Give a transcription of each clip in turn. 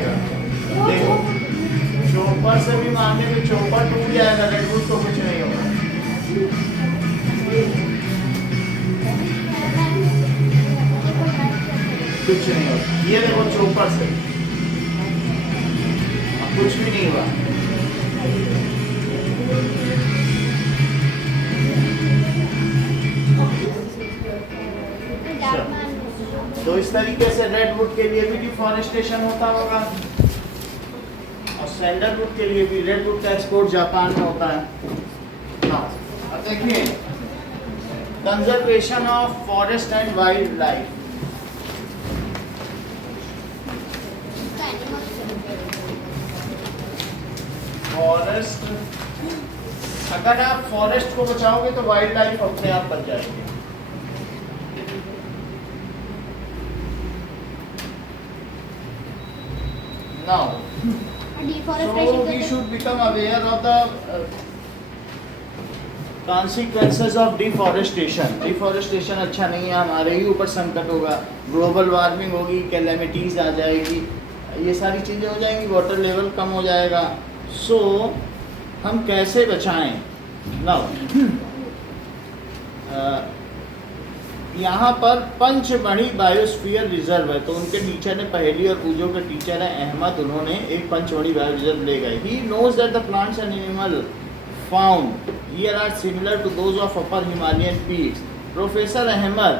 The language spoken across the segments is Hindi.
जाएगा। देखो चोपर से भी मारने में चोपर टूट जाएगा, रेडवुड तो कुछ नहीं होगा। कुछ नहीं होगा, ये देखो चोपर से कुछ भी नहीं हुआ। तो इस तरीके से रेडवुड के लिए भी डिफॉरेस्टेशन होता होगा और सैंडलवुड के लिए भी। रेडवुड का एक्सपोर्ट जापान में होता है। अब देखिए conservation of forest and wild life. Forest, अगर आप फॉरेस्ट को बचाओगे तो वाइल्ड लाइफ अपने आप बच जाएगी। Now, so we should become aware of the consequences of deforestation. Deforestation अच्छा नहीं है, हमारे ही ऊपर संकट होगा, ग्लोबल वार्मिंग होगी, कैलेमिटीज आ जाएगी, ये सारी चीज़ें हो जाएंगी, वाटर लेवल कम हो जाएगा। सो हम कैसे बचाएं? नाउ यहाँ पर पंचमढ़ी बायोस्फीयर रिजर्व है, तो उनके टीचर ने, पहेली और पूजो के टीचर है अहमद, उन्होंने एक पंचमढ़ी बायो रिजर्व ले गए। He knows that the plants and animal found here are similar to those of upper Himalayan peaks. Professor Ahmad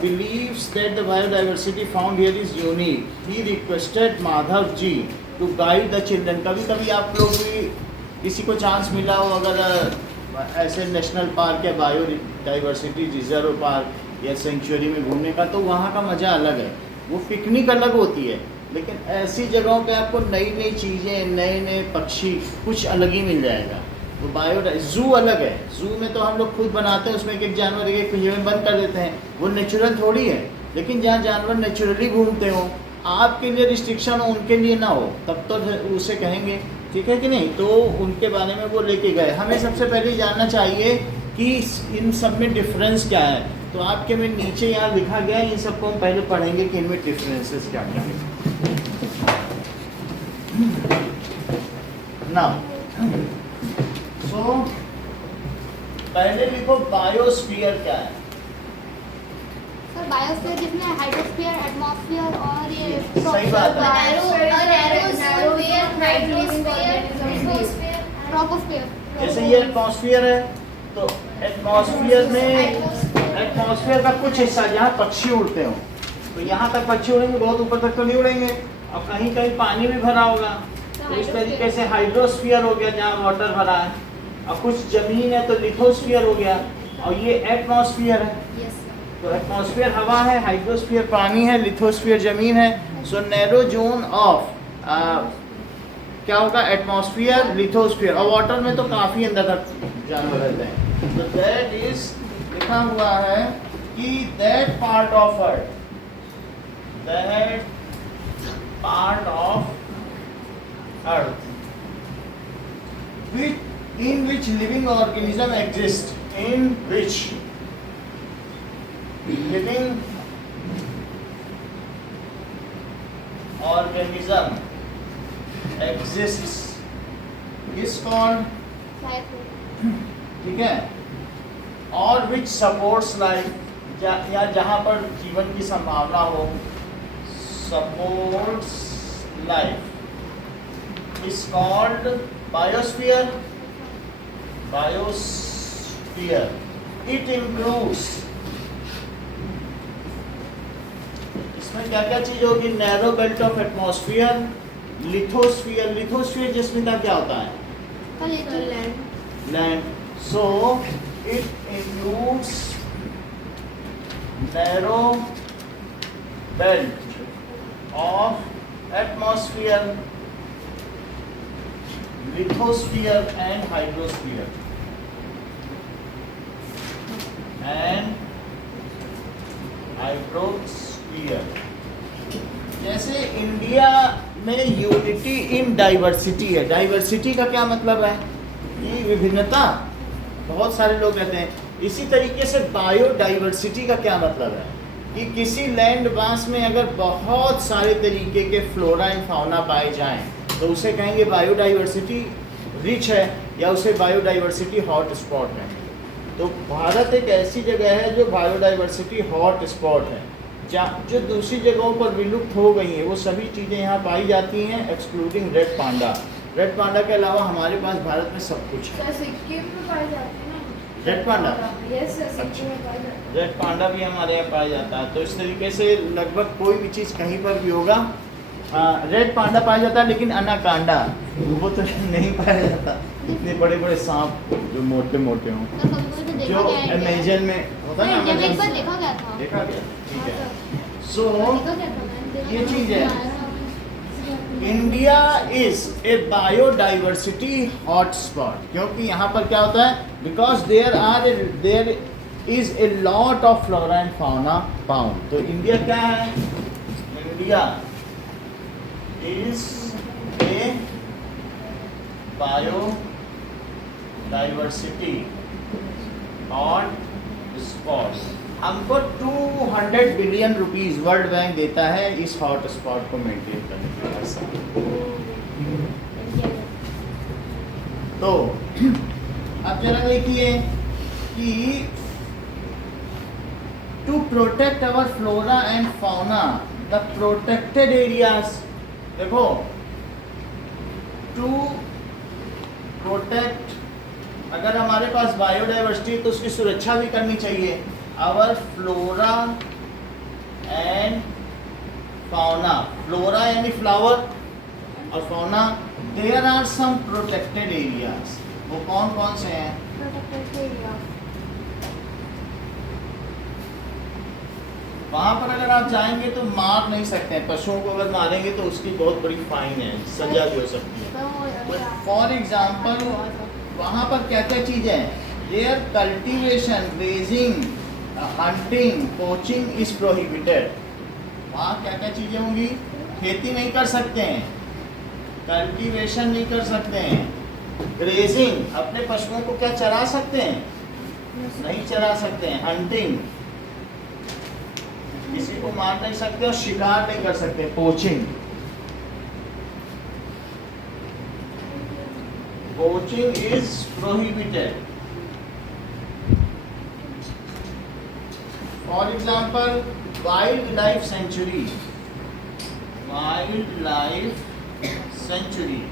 believes that the biodiversity found here is unique. He requested Madhav ji to guide the children. कभी कभी आप लोग भी किसी को चांस मिला हो अगर ऐसे नेशनल पार्क या बायोडाइवर्सिटी रिजर्व पार्क या सेंचुरी में घूमने का, तो वहाँ का मज़ा अलग है। वो पिकनिक अलग होती है, लेकिन ऐसी जगहों पे आपको नई नई चीज़ें, नए नए पक्षी, कुछ अलग ही मिल जाएगा। तो जू अलग है। जू में तो हम लोग खुद बनाते हैं, उसमें एक एक जानवर एक पिंजरे में बंद कर देते हैं, वो नेचुरल थोड़ी है। लेकिन जहाँ जानवर नेचुरली घूमते हो, आपके लिए रिस्ट्रिक्शन हो, उनके लिए ना हो, तब तो उसे कहेंगे, ठीक है कि नहीं। तो उनके बारे में वो लेके गए। हमें सबसे पहले जानना चाहिए कि इन सब में डिफरेंस क्या है। तो आपके में नीचे यहाँ लिखा गया है, इन सबको हम पहले पढ़ेंगे कि इनमें डिफरेंसेस क्या क्या है। नाउ सो पहले लिखो बायोस्फीयर क्या है। सर बायोस्फीयर जिसमें हाइड्रोस्फीयर, एटमॉस्फेयर और ये सही बात है। ट्रोपोस्फीयर। जैसे ये एटमॉस्फेयर है, तो एटमॉस्फेयर का कुछ हिस्सा जहाँ पक्षी उड़ते हो, तो यहाँ तक पक्षी उड़ेंगे, बहुत ऊपर तक तो नहीं उड़ेंगे, और कहीं कहीं पानी भी भरा होगा, तो इस तरीके से हाइड्रोस्फीयर हो गया जहाँ वाटर भरा है, और कुछ जमीन है तो लिथोस्फीयर हो गया, और ये एटमॉस्फेयर है। तो एटमॉस्फेयर हवा है, हाइड्रोस्फीयर पानी है, लिथोस्फीयर जमीन है। सो नैरो जोन ऑफ क्या होगा, एटमॉस्फेयर, लिथोस्फीयर, और वाटर में तो काफ़ी अंदर तक जानवर रहते हैं। तो दैट इज लिखा हुआ है कि that part of earth, that part of earth in which living organism exist, in which living organism exists is called, ठीक है, और which supports life, या जहाँ पर जीवन की संभावना हो, supports life is called biosphere. Biosphere. It includes, इसमें क्या क्या चीज होगी, narrow belt of atmosphere, lithosphere. Lithosphere जिसमें क्या होता है, land. So it includes narrow belt of atmosphere, lithosphere and hydrosphere जैसे इंडिया में यूनिटी इन डाइवर्सिटी है। डाइवर्सिटी का क्या मतलब है, ये विभिन्नता, बहुत सारे लोग कहते हैं। इसी तरीके से बायोडाइवर्सिटी का क्या मतलब है, कि किसी लैंड मास में अगर बहुत सारे तरीके के फ्लोरा एंड फाउना पाए जाएं तो उसे कहेंगे बायोडाइवर्सिटी रिच है या उसे बायोडाइवर्सिटी हॉट स्पॉट है। तो भारत एक ऐसी जगह है जो बायोडाइवर्सिटी हॉट स्पॉट है, जहाँ जो दूसरी जगहों पर विलुप्त हो गई हैं वो सभी चीज़ें यहाँ पाई जाती हैं excluding red panda. Red panda के अलावा हमारे पास भारत में सब कुछ है। सिक्किम में पाए जाते हैं ना रेड पांडा, यस सिक्किम में पाए जाते हैं। रेड पांडा भी हमारे यहाँ पाया जाता है। तो इस तरीके से लगभग कोई भी चीज़ कहीं पर भी होगा रेड पांडा पाया जाता है, लेकिन अनाकांडा वो तो नहीं पाया जाता। इतने बड़े बड़े सांप जो मोटे मोटे हों, तो कभी तो देखा जो गया है इंडिया अमेजन में होता है ना, में। एक बार अमेजन देखा गया था। देखा गया। ठीक है, हाँ, सो देखा गया था मैंने। ये चीज़ है। India is a biodiversity hotspot, क्योंकि यहाँ पर क्या होता है, because there is a lot of flora and fauna found. तो इंडिया क्या है, India is a biodiversity hot spot. हमको 200 बिलियन रुपीस वर्ल्ड बैंक देता है इस हॉट स्पॉट को मेंटेन करने के लिए। ऐसा तो अब जरा देखिए कि to protect our flora and fauna the protected areas, देखो टू प्रोटेक्ट, अगर हमारे पास बायोडाइवर्सिटी है तो उसकी सुरक्षा भी करनी चाहिए। Our flora and fauna, flora यानी फ्लावर और fauna, there are some protected areas. वो कौन कौन से हैं? वहाँ पर अगर आप जाएंगे तो मार नहीं सकते हैं, पशुओं को अगर मारेंगे तो उसकी बहुत बड़ी फाइन है, सजा भी हो सकती है। फॉर एग्जाम्पल वहाँ पर क्या क्या चीज़ें हैं? There cultivation, raising, hunting, poaching is prohibited. वहाँ क्या क्या चीज़ें होंगी? खेती नहीं कर सकते हैं, कल्टीवेशन नहीं कर सकते हैं, ग्रेजिंग, अपने पशुओं को क्या चरा सकते हैं? नहीं चरा सकते हैं, हंटिंग, किसी को मार नहीं सकते और शिकार नहीं कर सकते, poaching, poaching is prohibited. For example wild life sanctuary, wild life sanctuary,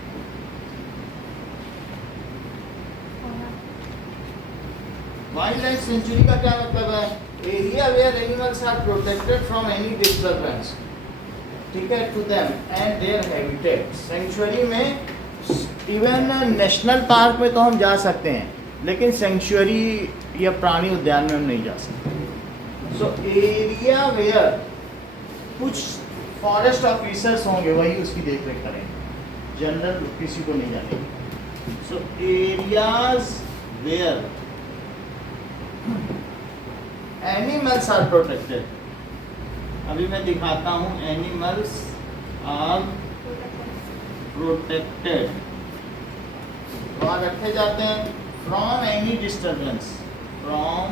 wild life sanctuary का क्या मतलब है? Area where animals are protected from any disturbance, ठीक है, to them and their habitat. Sanctuary में इवन नेशनल पार्क में तो हम जा सकते हैं, लेकिन सेंचुरी या प्राणी उद्यान में हम नहीं जा सकते। सो एरिया वेयर कुछ फॉरेस्ट ऑफिसर्स होंगे, वही उसकी देख रेख करेंगे, जनरल किसी को नहीं जानेंगे। So areas where animals are protected, अभी मैं दिखाता हूँ, एनिमल्स आर प्रोटेक्टेड, वहाँ रखे जाते हैं फ्रॉम एनी डिस्टर्बेंस, फ्रॉम,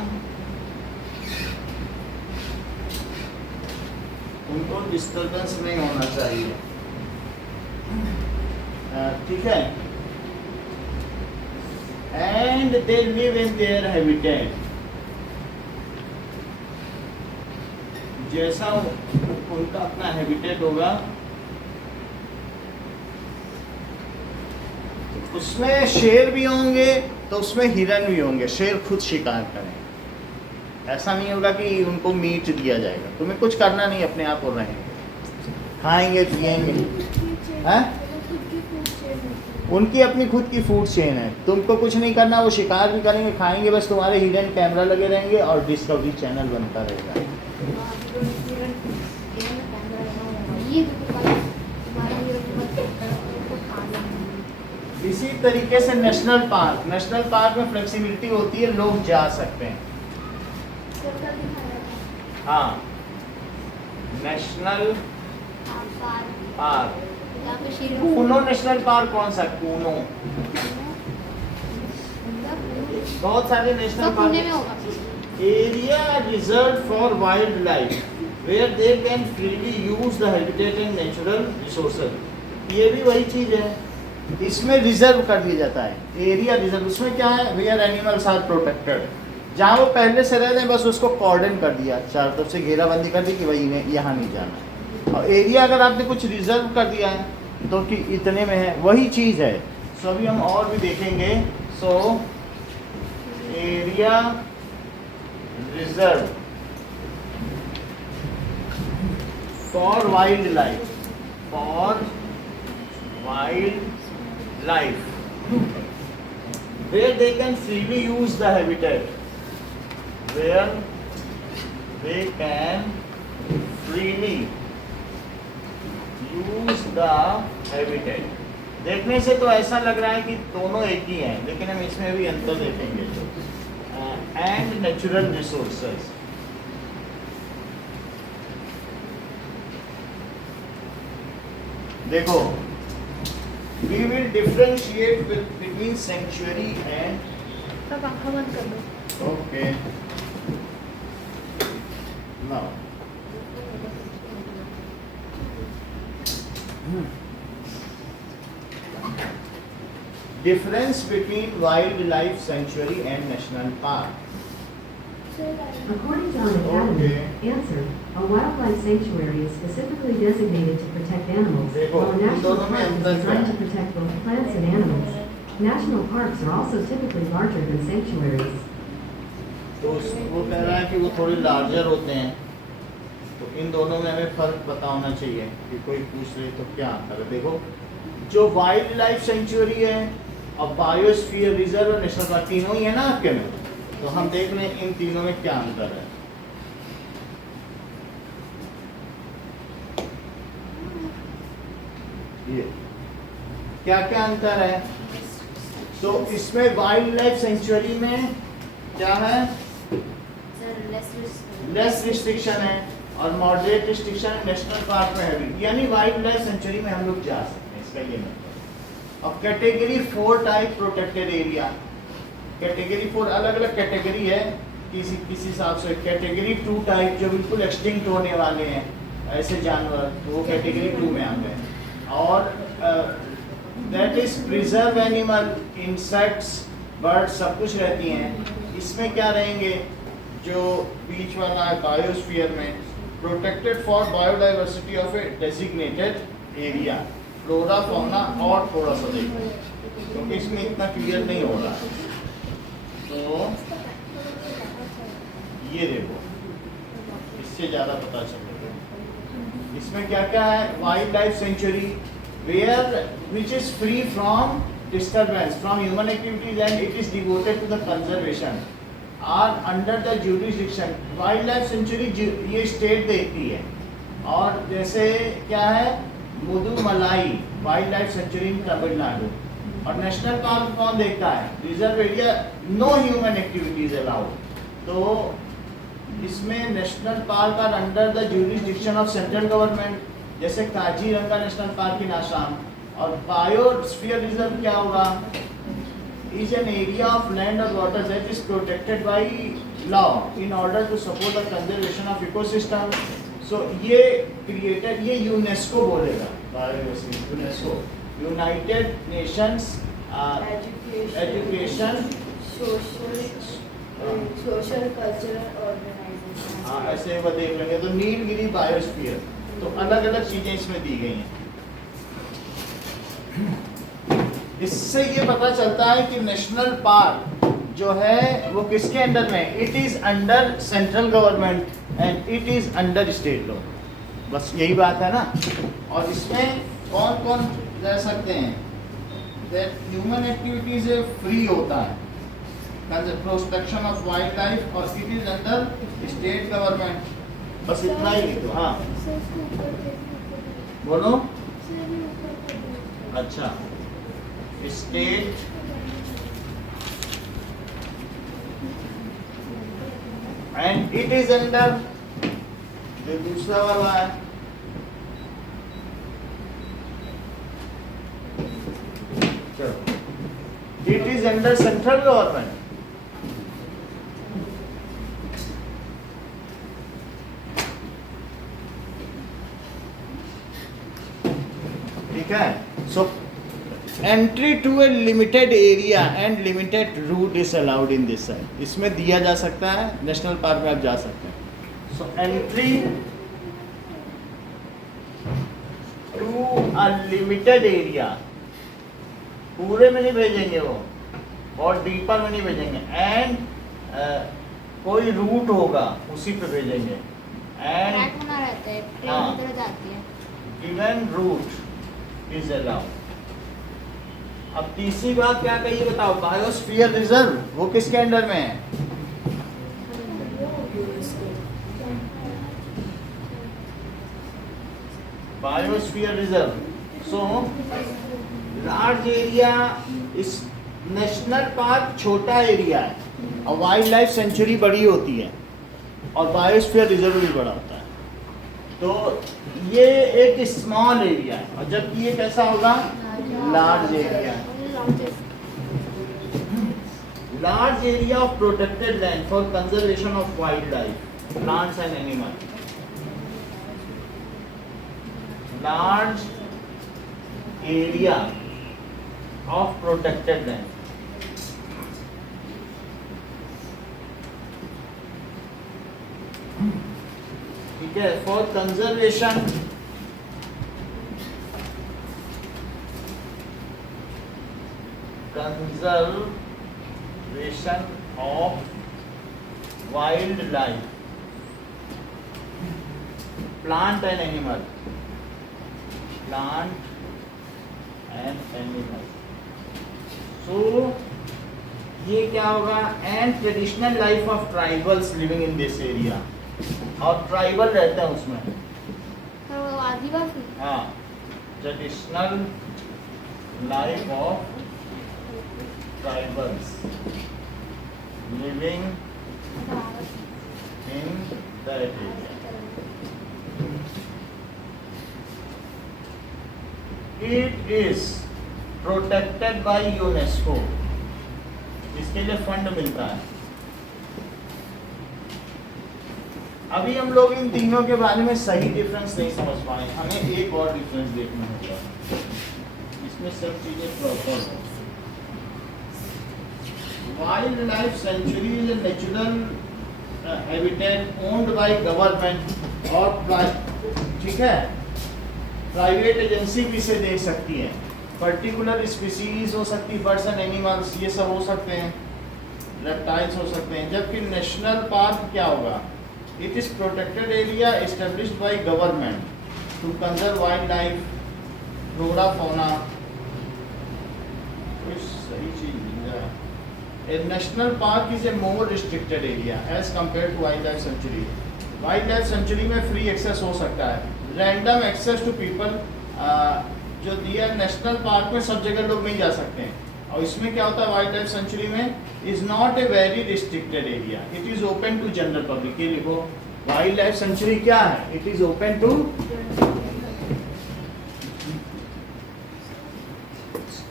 उनको डिस्टर्बेंस नहीं होना चाहिए, ठीक है, and they live in their habitat, जैसा उनका अपना हैबिटेट होगा उसमें शेर भी होंगे तो उसमें हिरन भी होंगे, शेर खुद शिकार करें, ऐसा नहीं होगा कि उनको मीट दिया जाएगा, तुम्हें कुछ करना नहीं, अपने आप हो रहेंगे, खाएंगे पिएंगे, हैं? उनकी अपनी खुद की फूड चेन है, तुमको कुछ नहीं करना, वो शिकार भी करेंगे, खाएंगे, बस तुम्हारे हिडन कैमरा लगे रहेंगे और डिस्कवरी चैनल बनता रहेगा। इसी तरीके से नेशनल पार्क में फ्लेक्सिबिलिटी होती है, लोग जा सकते हैं। हाँ, national park, Kuno national park कौन सा? कूनो, बहुत सारे national park. Area reserve for wild life, where they can freely use the habitat and natural resources. ये भी वही चीज है, इसमें रिजर्व कर दिया जाता है एरिया रिजर्व। उसमें क्या है, वेयर एनिमल्स आर प्रोटेक्टेड, जहाँ वो पहले से रहते हैं बस उसको कॉर्डन कर दिया, चारों तरफ से घेराबंदी कर दी कि भाई इन्हें यहाँ नहीं जाना। और एरिया अगर आपने कुछ रिजर्व कर दिया है तो कि इतने में है, वही चीज़ है। सो अभी हम और भी देखेंगे। So area reserve for wild life, for wild life, where they can freely use the habitat, where they can freely use the habitat। देखने से तो ऐसा लग रहा है कि दोनों एक ही हैं, लेकिन हम इसमें भी अंतर देखेंगे। एंड नेचुरल रिसोर्सेज, देखो we will differentiate between sanctuary and सब आँखें बंद कर दो। okay now difference between wildlife sanctuary and national park। According to John Academy, answer, a wildlife sanctuary is specifically designated to protect animals, while a national park is designed to protect both plants and animals. National parks are also typically larger than sanctuaries. तो वो कह रहा है कि वो थोड़े लार्जर होते हैं, तो इन दोनों में हमें फर्क पता होना चाहिए कि कोई पूछ ले तो क्या अंतर है। देखो जो वाइल्ड लाइफ सेंचुरी है और बायोस्फीयर रिजर्व और नेशनल पार्क तीनों ही है ना आपके में, तो हम देख रहे हैं इन तीनों में क्या अंतर है। ये क्या क्या अंतर है, तो इसमें वाइल्ड लाइफ सेंचुरी में क्या है, लेस रिस्ट्रिक्शन है और मॉडरेट रिस्ट्रिक्शन नेशनल पार्क में है भी, यानी वाइल्ड लाइफ सेंचुरी में हम लोग जा सकते हैं, इसका ये मतलब। अब category 4 type protected area, category 4 अलग अलग कैटेगरी है किसी किसी हिसाब से। कैटेगरी 2 टाइप जो बिल्कुल एक्सटिंक्ट होने वाले हैं ऐसे जानवर, तो वो कैटेगरी 2 में आ गए। और that is preserve animal, insects, birds सब कुछ रहती हैं। इसमें क्या रहेंगे, जो बीच वाला है बायोस्फीयर में, protected for biodiversity of A designated area, flora fauna. और थोड़ा सा देखो क्योंकि इसमें इतना क्लियर नहीं हो रहा, तो ये देखो इससे ज़्यादा पता चलेगा। इसमें क्या क्या है, wild life sanctuary where which is free from disturbance from human activities and it is devoted to the conservation are under the jurisdiction। Wild life sanctuary ये स्टेट देखती है। और जैसे क्या है, Mudumalai wild life sanctuary in Tamil Nadu. और नेशनल पार्क कौन देखता है, reserve area, no human activities allowed. तो इसमें national park are under the jurisdiction of central government, जैसे Kaziranga national park in Assam. और बायोस्फीयर रिजर्व क्या होगा, is an area of land और water that is protected by law in order to support the conservation of ecosystem. So ये क्रिएटेड, ये यूनेस्को बोलेगा, UNESCO United Nations Education Social Cultural Organization. हाँ ऐसे वो देख लेंगे। तो नीलगिरी बायोस्फीयर, तो अलग अलग चीजें इसमें दी गई हैं। इससे ये पता चलता है कि नेशनल पार्क जो है वो किसके अंडर में, it is under central government and it is under state law. बस यही बात है ना। और इसमें कौन कौन रह सकते हैं, दैट ह्यूमन एक्टिविटीज फ्री होता है, प्रोटेक्शन ऑफ वाइल्ड लाइफ, और it is under state government. बस इतना ही लिखो। हाँ बोलो। अच्छा, state and it is under, जो दूसरा वाला है it is under central government. ठीक है. So entry to a limited area and limited route is allowed in this side. इसमें दिया जा सकता है, नेशनल पार्क में आप जा सकते हैं. So entry to a limited area, पूरे में नहीं भेजेंगे वो और डीपर में नहीं भेजेंगे. एंड कोई रूट होगा उसी पे भेजेंगे. एंड ट्रैक बना रहता है, हाँ. ट्रेन की तरह जाती है. Given route is allowed. अब तीसरी बात क्या कही बताओ. बायोस्फीयर रिजर्व वो किसके अंडर में है? Biosphere reserve. So large area इस नेशनल पार्क छोटा एरिया है और वाइल्ड लाइफ सेंचुरी बड़ी होती है और बायोस्फीयर रिजर्व भी बड़ा होता है. तो ये एक स्मॉल एरिया है और जबकि ये कैसा होगा? Large area. Large area of protected land for conservation of wild life, plants and animal. Large area of protected land. ठीक है. For conservation of wild life, plant and animal. So ये क्या होगा? And traditional life of tribals living in this area. और ट्राइबल रहते हैं उसमें. तो आदिवासी. हाँ. Traditional life of tribals living in that area. It is protected by UNESCO. इसके लिए फंड मिलता है. अभी हम लोग इन तीनों के बारे में सही डिफरेंस नहीं समझ पाए. हमें एक और डिफरेंस देखना होगा. इसमें सब चीजें प्रॉपर हो. Wild life sanctuary is a natural habitat owned by government और ठीक है, प्राइवेट एजेंसी भी इसे देख सकती है. पर्टिकुलर स्पीसीज हो सकती है, बर्ड्स एंड एनिमल्स ये सब हो सकते हैं, रेप्टाइल्स हो सकते हैं. जबकि नेशनल पार्क क्या होगा? It is protected area established by government to conserve wild life, flora, fauna. कुछ सही चीज मिल जाए. A national park is a more restricted area as compared to wildlife sanctuary. Wildlife sanctuary में free access हो सकता है, random access to people. जो दिया नेशनल पार्क में सब जगह लोग नहीं जा सकते हैं. और इसमें क्या होता है? वाइल्ड लाइफ सेंचुरी में is not a very restricted area, it is open to general public. ये लिखो, वाइल्ड लाइफ सेंचुरी क्या है? It is open to.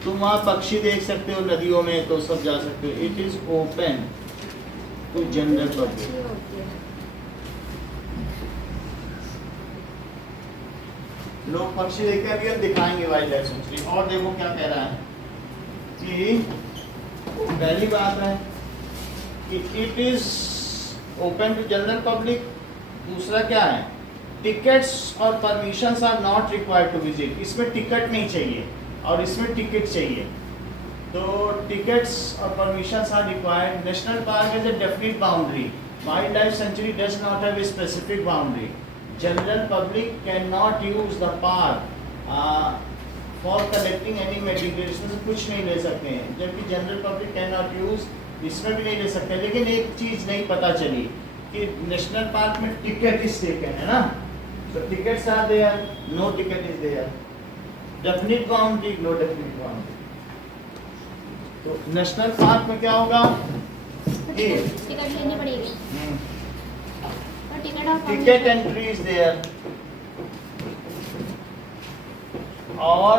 तुम वहाँ पक्षी देख सकते हो नदियों में, तो सब जा सकते हो. It is open to general public. लोग पक्षी देखते हैं. अभी हम दिखाएंगे वाइल्ड लाइफ सेंचुरी. और देखो क्या कह रहा है कि पहली बात है कि it is open to general public. दूसरा क्या है? टिकट्स और permissions are not required to visit. इसमें टिकट नहीं चाहिए और इसमें टिकट चाहिए. तो टिकट्स और permissions are required. National park is a definite boundary. Wild life sanctuary does not have a specific boundary. General public can not use the park for collecting any material. इसमें कुछ नहीं ले सकते हैं. जबकि general public can not use, इसमें भी नहीं ले सकते. लेकिन एक चीज़ नहीं पता चली कि नेशनल पार्क में टिकट इज टेकन है ना. तो tickets are there, no ticket is there. Definite boundary, no definite boundary. तो नेशनल पार्क में क्या होगा? टिकट लेनी पड़ेगी. और टिकट एंट्री इज देयर. और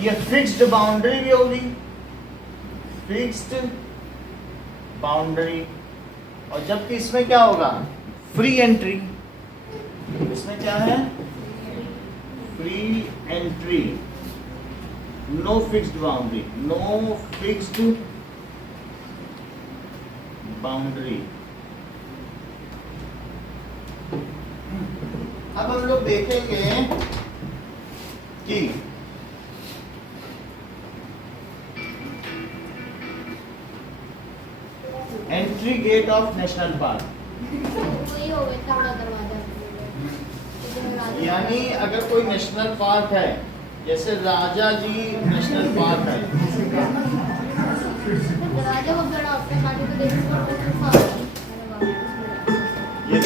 ये फिक्स्ड बाउंड्री भी होगी, फिक्स्ड बाउंड्री. और जबकि इसमें क्या होगा? Free entry. इसमें क्या है? Free entry, no fixed boundary, no fixed boundary. अब हम लोग देखेंगे कि entry gate of national park, वही हो गया था बड़ा दरवाजा। यानी अगर कोई नेशनल पार्क है, जैसे राजा जी नेशनल पार्क है, दरवाजा बहुत बड़ा होता है, काटे तो देखो ये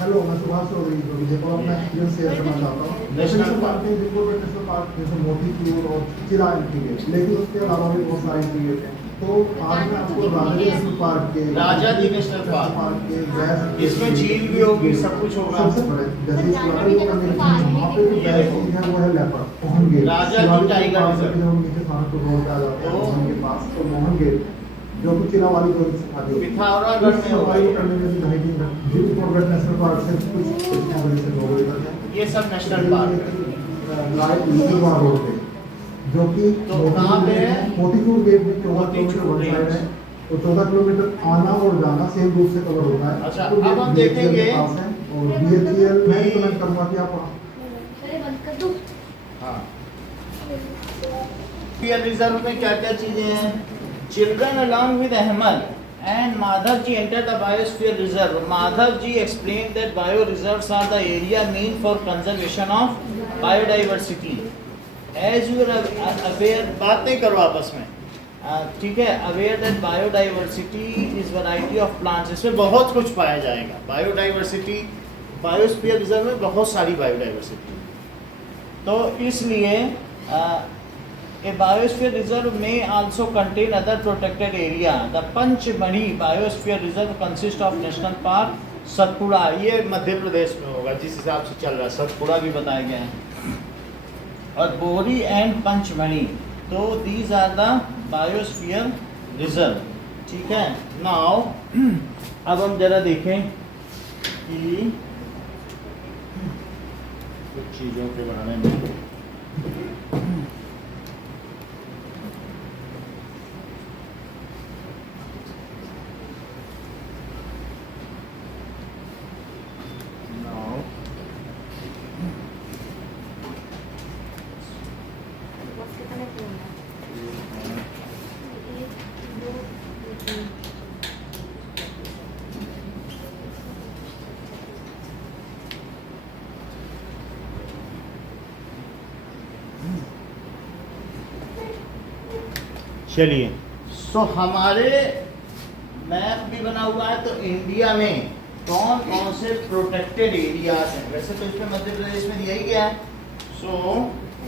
हेलो, मैं सुभाष चौधरी जो विजयपुर अपना एक्सपीरियंस शेयर करना चाहता हूँ। नेशनल पार्क में जिनको नेशनल पार्क जैसे मोतीचूर और चिरा एंट्री गेट, लेकिन उसके अलावा भी बहुत सारे एंट्री गेट हैं। तो आज मैं आपको राजा जी नेशनल पार्क के के वैस इसमें झील भी होगी, सब कुछ होगा। सबसे बड़े जैसे इस वाटर को करने वहाँ पे जो वैस चीज है वो है लेपर्ड मोहन गेट। राजा जी टाइगर रिजर्व जब हम नीचे सहारनपुर रोड पे आ जाते हैं मोहन के पास, तो मोहन गेट जो कि चिरा वाली रोड से आगे होती है। पिथौरागढ़ में होगा सफाई करने में भी ढाई दिन जितपुर नेशनल पार्क से कुछ बजे से 9 बजे तक है। ये सब नेशनल पार्क है। लाइट लीलवाड़ रोड पे जो कि तो कहाँ पे है? मोतीचूर गेट में 14 मोतीचूर किलोमीटर वन गेट। साइड है, तो 14 किलोमीटर आना और जाना सेम रूट से कवर होता है। अच्छा, तो अब हम BHEL देखेंगे- के पास है, और BHEL मैं रिकमेंड करूंगा कि आप अरे बंद कर दो। हाँ, बायोस्फीयर रिजर्व में क्या क्या चीजें हैं? Children along with Ahmad and Madhav ji entered the biosphere reserve. Madhav ji explained that bio reserves are the area meant for conservation of biodiversity. As you are aware, बात नहीं करो आपस में, ठीक है, aware that biodiversity is variety of plants. इसमें बहुत कुछ पाया जाएगा। बायोडाइवर्सिटी, बायोस्फीयर रिजर्व में बहुत सारी बायोडाइवर्सिटी, तो इसलिए A biosphere reserve may also contain other protected area. The Panchmani Biosphere Reserve consists of National Park Satpura, ये मध्य प्रदेश में होगा जिस हिसाब से चल रहा है, सतपुड़ा भी बताया गया है, और बोरी एंड पंचमणी। तो these are the Biosphere Reserve, ठीक है। Now अब हम जरा देखें कि कुछ चीज़ों के बारे में। चलिए, सो हमारे मैप भी बना हुआ है, तो इंडिया में कौन कौन से प्रोटेक्टेड एरियाज हैं। वैसे तो इसमें मध्य प्रदेश में दिया ही गया है। So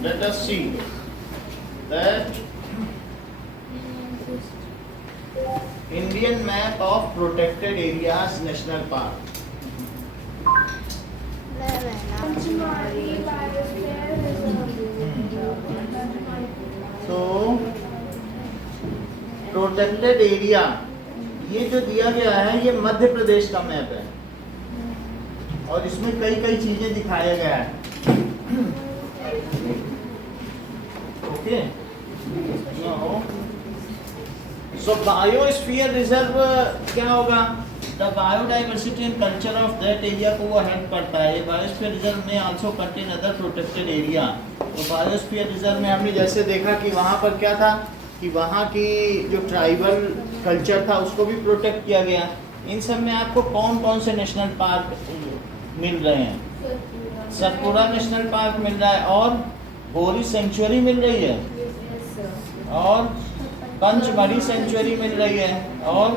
let us see that Indian map of protected areas national park. तो प्रोटेक्टेड एरिया ये जो दिया गया है, ये मध्य प्रदेश का मैप है, और इसमें कई कई चीजें दिखाया गया है। ओके, सो बायोस्फीयर रिजर्व क्या होगा? The biodiversity and culture of that area को वो हेल्प करता है। बायोस्फीयर रिजर्व में also contain other protected area. तो बायोस्फीयर रिजर्व में हमने जैसे देखा कि वहाँ पर क्या था कि वहाँ की जो ट्राइबल कल्चर था उसको भी प्रोटेक्ट किया गया। इन सब में आपको कौन कौन से नेशनल पार्क मिल रहे हैं? सतपुड़ा नेशनल पार्क मिल रहा है, और बोरी सेंचुरी मिल रही है, और पंचमढ़ी सेंचुरी मिल रही है, और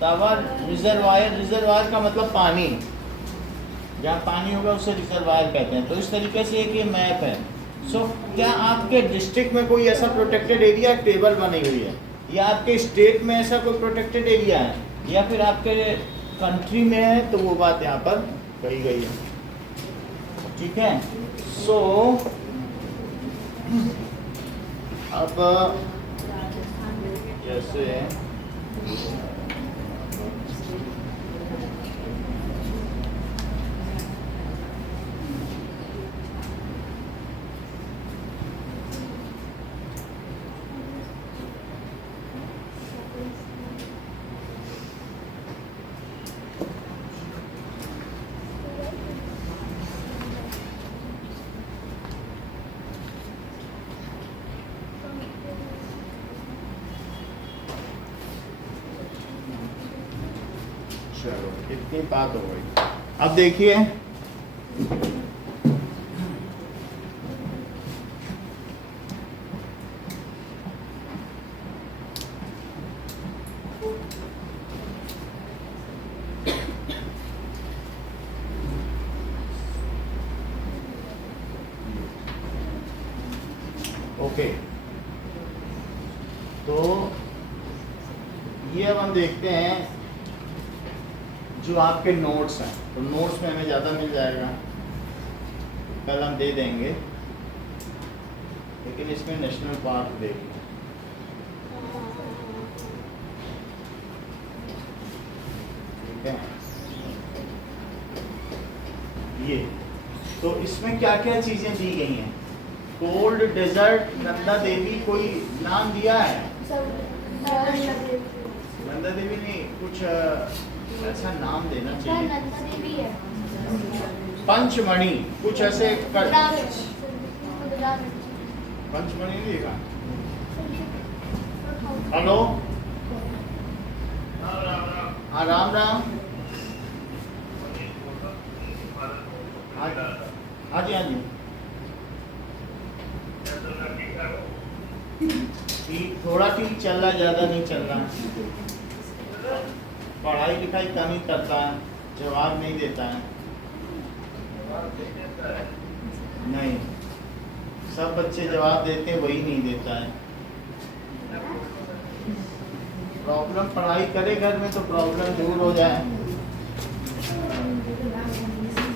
तवा रिजर्वायर। रिजर्वायर का मतलब पानी, जहाँ पानी होगा उसे रिजर्वायर कहते हैं। तो इस तरीके से एक ये मैप है। सो क्या आपके डिस्ट्रिक्ट में कोई ऐसा प्रोटेक्टेड एरिया टेबल बनी हुई है, या आपके स्टेट में ऐसा कोई प्रोटेक्टेड एरिया है, या फिर आपके कंट्री में है, तो वो बात यहाँ पर कही गई है, ठीक है। सो अब जैसे चलो इतनी बात हो गई। अब देखिए ओके, तो ये अब हम देखते हैं जो आपके नोट्स हैं, तो नोट्स में हमें ज़्यादा मिल जाएगा, कल हम दे देंगे, लेकिन इसमें नेशनल पार्क देखिए। ठीक है, ये तो इसमें क्या क्या चीज़ें दी गई हैं। कोल्ड डेजर्ट, नंदा देवी, कोई नाम दिया है? नंदा देवी नहीं, कुछ ऐसा नाम देना चाहिए। नंदा देवी है। पंचमणि, कुछ ऐसे रुद्राक्ष। पंचमणि नहीं देखा? हेलो, हाँ राम राम। हाँ जी हाँ जी, ठीक, थोड़ा ठीक चल रहा, ज़्यादा नहीं चल रहा। पढ़ाई लिखाई कम ही करता है, जवाब नहीं देता है। नहीं, सब बच्चे जवाब देते हैं, वही नहीं देता है। प्रॉब्लम, पढ़ाई करे घर में तो प्रॉब्लम दूर हो जाए।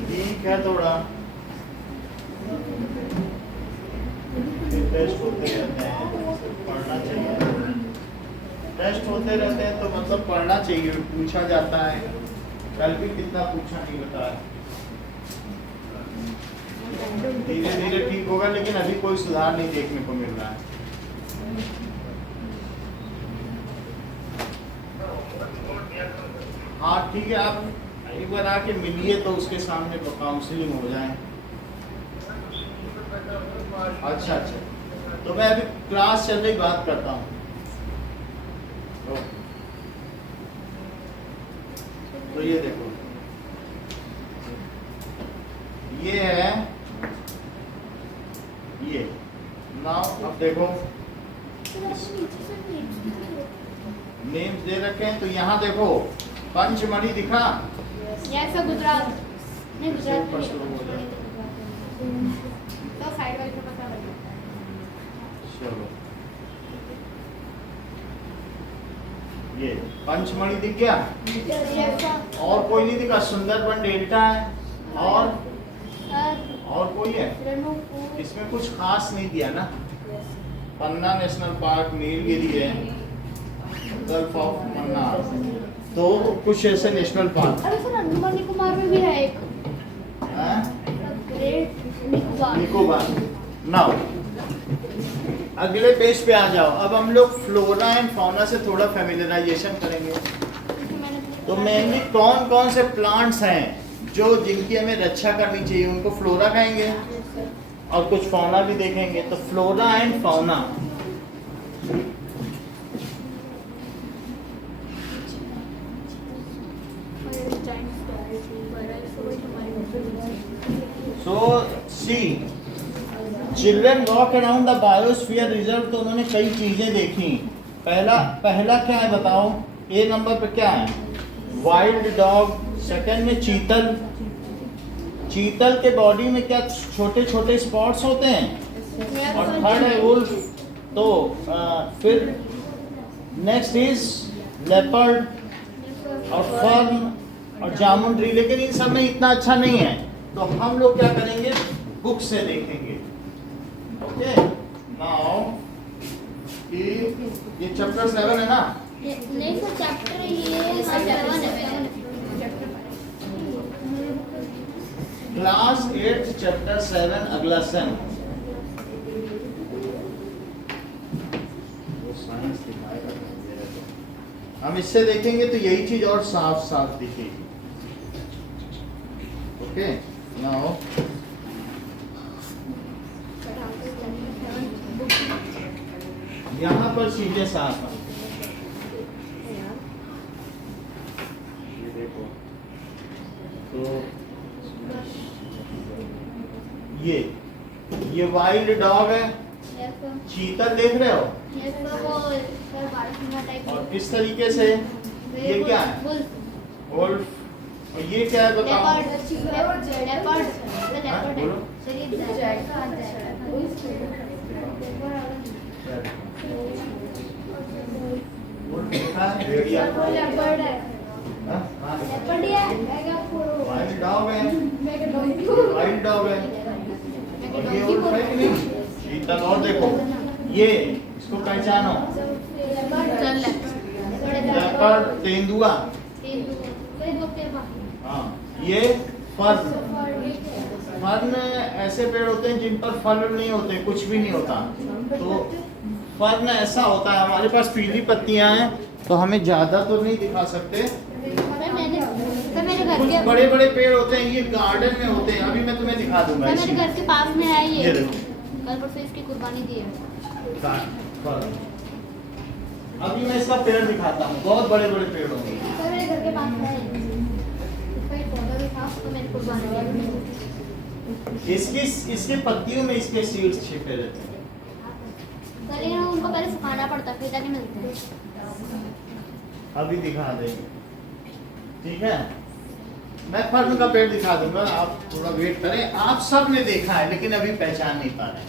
ठीक है, थोड़ा टेस्ट होते रहते हैं, पढ़ना चाहिए। टेस्ट होते रहते हैं तो मतलब पढ़ना चाहिए, पूछा जाता है। कल भी कितना पूछा नहीं बताया। धीरे धीरे ठीक होगा, लेकिन अभी कोई सुधार नहीं देखने को मिल रहा है। हाँ ठीक है, आप एक बार आके मिलिए तो उसके सामने काउंसलिंग हो जाए। अच्छा अच्छा, तो मैं अभी क्लास चल रही, बात करता हूँ। तो ये देखो, ये है ये नाउ। अब देखो नेम्स दे रखे हैं, तो यहाँ देखो पंचमणि दिखा। ऐसा गुजरात नहीं, गुजरात ऊपर से लोग हो जाए। तो साइड वाले को पता लगा। चलो, ये पंचमणि दिख गया, और कोई नहीं दिखा। सुंदरबन डेल्टा है, और कोई है? इसमें कुछ खास नहीं दिया ना। पन्ना नेशनल पार्क, नीलगिरी है, गल्फ ऑफ मन्नार, तो कुछ ऐसे नेशनल पार्क। अरे सर, अंडमान निकोबार में भी है एक। ग्रेट निकोबार। नाउ अगले पेज पे आ जाओ। अब हम लोग फ्लोरा एंड फौना से थोड़ा फैमिलियराइजेशन करेंगे। तो मेनली कौन कौन से प्लांट्स हैं जो जिनकी हमें रक्षा करनी चाहिए, उनको फ्लोरा कहेंगे, और कुछ फौना भी देखेंगे। तो flora and fauna, so see children walk around the biosphere reserve. तो उन्होंने कई चीजें देखी। पहला क्या है बताओ? ए नंबर पे क्या है? Wild dog. सेकंड में चीतल। चीतल के बॉडी में क्या छोटे छोटे स्पॉट्स होते हैं। और थर्ड है वुल्फ। तो फिर नेक्स्ट इज लेपर्ड और फर्न और जामुन ट्री। लेकिन इन सब में इतना अच्छा नहीं है, तो हम लोग क्या करेंगे, बुक से देखेंगे। ओके, नाउ ये चैप्टर 7 है ना? नहीं सर, चैप्टर ये 7 है। क्लास 8 चैप्टर 7 अगला सन। वो साइंस दिखाएगा, हम इससे देखेंगे तो यही चीज और साफ साफ दिखेगी। ओके, नाउ यहाँ पर चीजें साफ हैं। ये देखो, ये वाइल्ड डॉग है, Yes, sir. चीता देख रहे हो, Yes, sir. वो सर बारहसिंगा टाइप और इस तरीके से ये क्या है, वुल्फ, और ये क्या है बताओ। हाँ, बोलो। वुल्फ देखा है, भेड़िया, हाँ, हाँ, वाइल्ड डॉग है, वाइल्ड डॉग है, और ये वुल्फ है कि नहीं, चीता। और देखो ये, इसको पहचानो, लेपर्ड, तेंदुआ, हाँ, ये फर्न। फर्न ऐसे पेड़ होते हैं जिन पर फल नहीं होते, कुछ भी नहीं होता। तो फर्न ऐसा होता है, हमारे पास पीली पत्तियां हैं तो हमें ज्यादा तो नहीं दिखा सकते, कुछ बड़े बड़े पेड़ होते हैं, ये गार्डन में होते हैं। अभी मैं तुम्हें दिखा दूंगा। मेरे घर के पास में है ये, देखो कल परसों इसकी कुर्बानी दी है। फर्न। अभी मैं इसका पेड़ दिखाता हूँ, बहुत बड़े बड़े पेड़ होंगे। सर मेरे घर के पास है, इसका एक पौधा भी था तो मैंने कुर्बानी दिया। इसके पत्तियों में इसके सीड्स छिपे रहते हैं। सर ये उनको पहले सुखाना पड़ता है फिर जाके मिलते हैं। अभी दिखा देंगे, ठीक है। मैं फर्न का पेड़ दिखा दूंगा, आप थोड़ा वेट करें। आप सब ने देखा है लेकिन अभी पहचान नहीं पा रहे।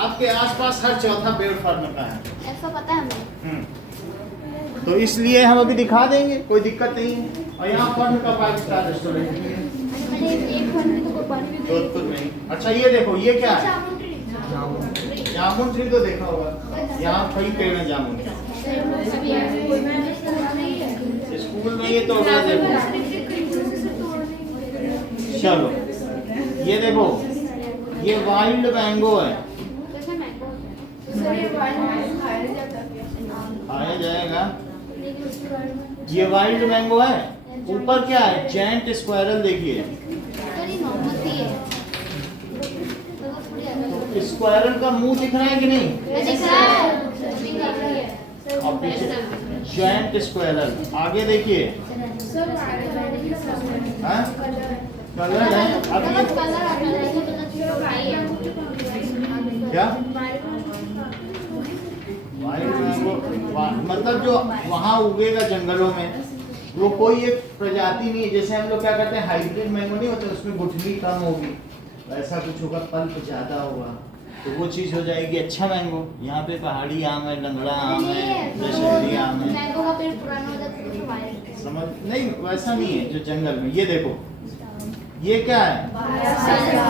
आपके आसपास हर चौथा पेड़ फर्न का है। ऐसा पता है हमें। तो इसलिए हम अभी दिखा देंगे, कोई दिक्कत नहीं है। और यहाँ फर्न का 5 स्टार रेस्टोरेंट भी है मैंने एक फल की तो कुर्बानी भी दी। जोधपुर में ही। अच्छा ये देखो, ये क्या है, जामुन ट्री तो देखा होगा। यहाँ कई पेड़ है जामुन के। स्कूल में ये तो हो गया। देखो चलो ये देखो, ये वाइल्ड मैंगो है, कैसे मैंगो होता है? खाया जाएगा। ये वाइल्ड मैंगो है, ऊपर क्या है, जेंट स्क्वायरल देखिए। सर ये मोमबत्ती है। तो वो थोड़ी अलग है। स्क्वायरल का मुंह दिख रहा है कि नहीं, दिख रहा है। दिख रही है। और पीछे जेंट स्क्वायरल। आगे देखिए, हाँ? कलर है। अब ये कलर आता है तो चाहिए। क्या वाइल्ड मैंगो, मतलब जो वहाँ उगेगा जंगलों में, वो कोई एक प्रजाति नहीं है। जैसे हम लोग क्या करते हैं, हाइब्रिड मैंगो नहीं होते, उसमें गुठली कम होगी, वैसा कुछ होगा, पल्प ज्यादा होगा, तो वो चीज हो जाएगी अच्छा मैंगो। यहाँ पे पहाड़ी आम है, लंगड़ा आम है, दशहरी आम है। मैंगो का पेड़ पुराना हो जाता है तो वाइल्ड। समझ नहीं, वैसा नहीं है जो जंगल में। ये देखो, ये क्या है,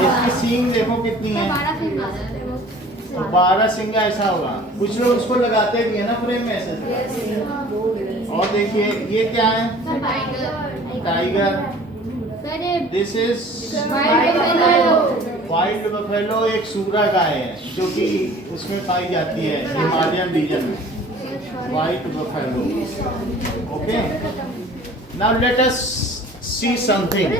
इसकी सींग देखो कितनी है, 12 सिंगा ऐसा होगा। कुछ लोग उसको लगाते भी है ना फ्रेम में ऐसे। और देखिए ये क्या है, tiger. This is wild buffalo, एक सूरा गाय है जो कि उसमें पाई जाती है हिमालयन रीजन में, white buffalo. Okay, now let us see something.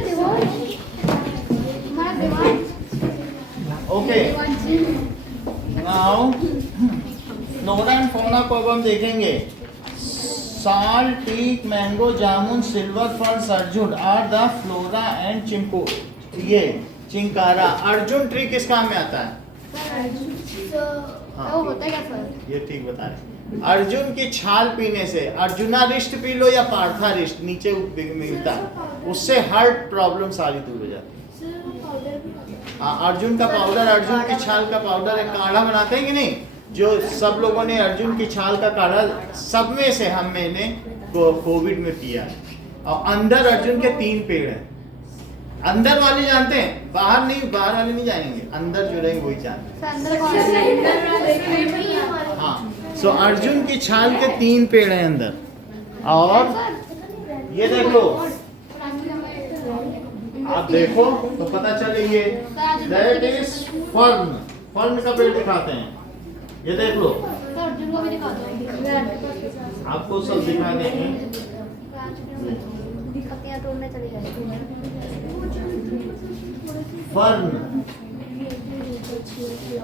Okay, now flora and fauna को अब हम देखेंगे। Sal, teak, mango, jamun, silver fern, arjun are the flora and चिंको, ये चिंकारा। अर्जुन ट्री किस काम में आता है? वो होता है क्या सर? ये ठीक बता रहे। अर्जुन की छाल पीने से, अर्जुनारिष्ट पी लो या पार्थारिष्ट, नीचे मिलता है, उससे हार्ट प्रॉब्लम सारी दूर हो जाती है। हाँ, अर्जुन का पाउडर, अर्जुन की छाल का पाउडर, एक काढ़ा बनाते हैं कि नहीं, जो सब लोगों ने अर्जुन की छाल का काढ़ा, सब में से हम मैंने कोविड में पिया है। और अंदर अर्जुन के 3 पेड़ हैं। अंदर वाले जानते हैं, बाहर नहीं, बाहर वाले नहीं जानेंगे, अंदर जो रहेंगे वही जानते हैं। अंदर कौन सा? हाँ, सो अर्जुन की छाल के 3 पेड़ हैं अंदर। और ये देख लो, आप देखो तो पता चले, ये दैट इज फर्न। फर्न का पेड़ दिखाते हैं, ये देख लो, अर्जुन को भी दिखा दो। आपको सब दिखा देंगे। पत्तियां तोड़ने चली जाएगी। फर्न,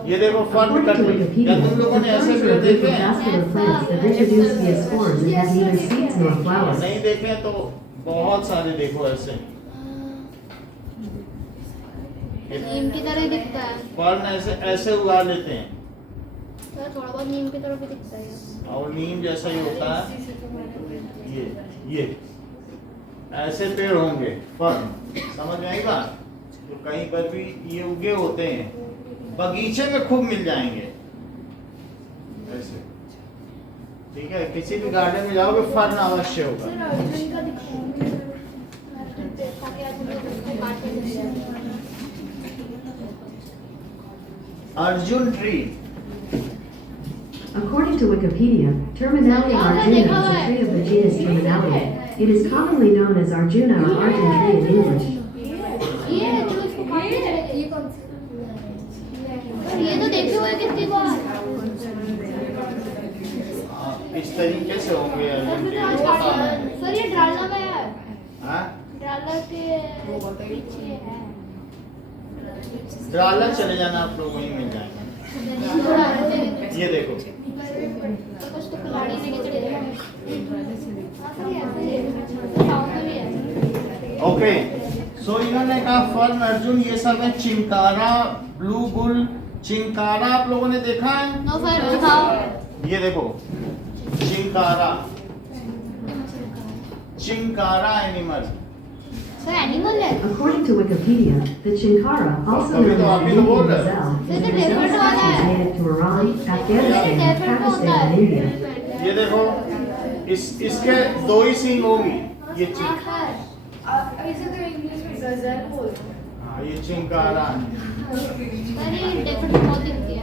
ये देखो फर्न का ट्री। क्या तुम लोगों ने ऐसे पेड़ देखे हैं? Vascular plants that reproduce via spores and have neither seeds nor flowers. नहीं देखे तो बहुत सारे देखो ऐसे। नीम की तरह ही दिखता है। फर्न ऐसे ऐसे उगा लेते हैं तो थोड़ा बहुत नीम की तरह भी दिखता है। और नीम जैसा ही होता है। ये ऐसे पेड़ होंगे फर्न, समझ में आई बात? तो कहीं पर भी ये उगे होते हैं, बगीचे में खूब मिल जाएंगे ऐसे। ठीक है, किसी भी गार्डन में जाओगे फर्न अवश्य होगा। सर अर्जुन का दिखाएंगे। ताकि आप लोग उसको काट के देख सकें। Arjun tree, According to Wikipedia, Terminalia arjuna is a tree of the genus Terminalia. It is commonly known as Arjuna or Arjun tree in English. ये है जो इसको काट के चले। ये कौन सा? ये तो देखे हुए कितनी बार। इस तरीके से होंगे सर अर्जुन मुझे ट्री, आज होता काट है। सर ये ड्राला में है। हाँ? ड्राला के पीछे है। ड्राला चले जाना, आप लोग वहीं मिल जाएंगे। ये देखो, तो कुछ तो खिलाड़ी लेके चले जाएंगे। हाँ सर ये ऐसे ही है। साउंड में भी है। ओके, सो इन्होंने कहा फर्न, अर्जुन, ये सब है। चिंकारा, ब्लू बुल, चिंकारा आप लोगों ने देखा है? नो सर दिखाओ। ये देखो, chinkara, chinkara animal. Sir animal है। According to Wikipedia, the chinkara, also known as the Indian gazelle, is a gazelle species native to Iran, Afghanistan, Pakistan, and India. ये देखो, इसके दो ही सींग होगी। ये हाँ सर। इसे तो इंग्लिश में गजल बोलते हैं। हाँ, ये चिंकारा है। सर ये डेफिनेटली बहुत दिखती है।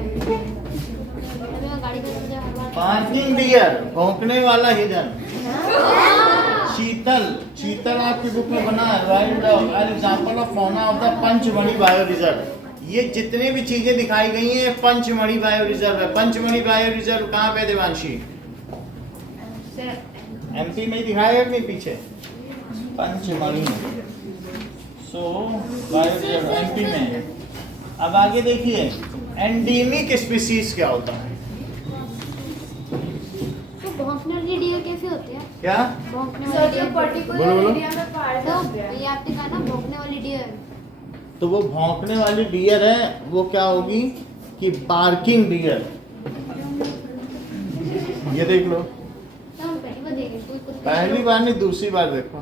मैं गाड़ी में मुझे हर बार। पार्किंग डियर, भौंकने वाला हिरन। चीतल, चीतल आपकी बुक में बना है, wild dog, an example of fauna of the Pachmarhi bio reserve. ये जितने भी चीजें दिखाई गई हैं पंचमढ़ी बायो रिजर्व है। पंचमढ़ी बायो रिजर्व कहाँ पे देवांशी? एमपी में ही दिखाया कि पीछे पंचमढ़ी, सो बायो रिजर्व एमपी में है। अब आगे देखिए, एंडेमिक स्पीसीज क्या होता है? तो भौंकने वाली डियर कैसे होती है? क्या? भौंकने सर वाली जो डियर। पर्टिकुलर बोलो, बोलो। एरिया में पाया तो जाता है। ये आपने कहा ना भौंकने वाली डियर। तो वो भौंकने वाली डियर है, वो क्या होगी कि बार्किंग डियर। ये देख लो, तो हम पहली बार देखे कोई कुत्ते। पहली बार नहीं, दूसरी बार देखो।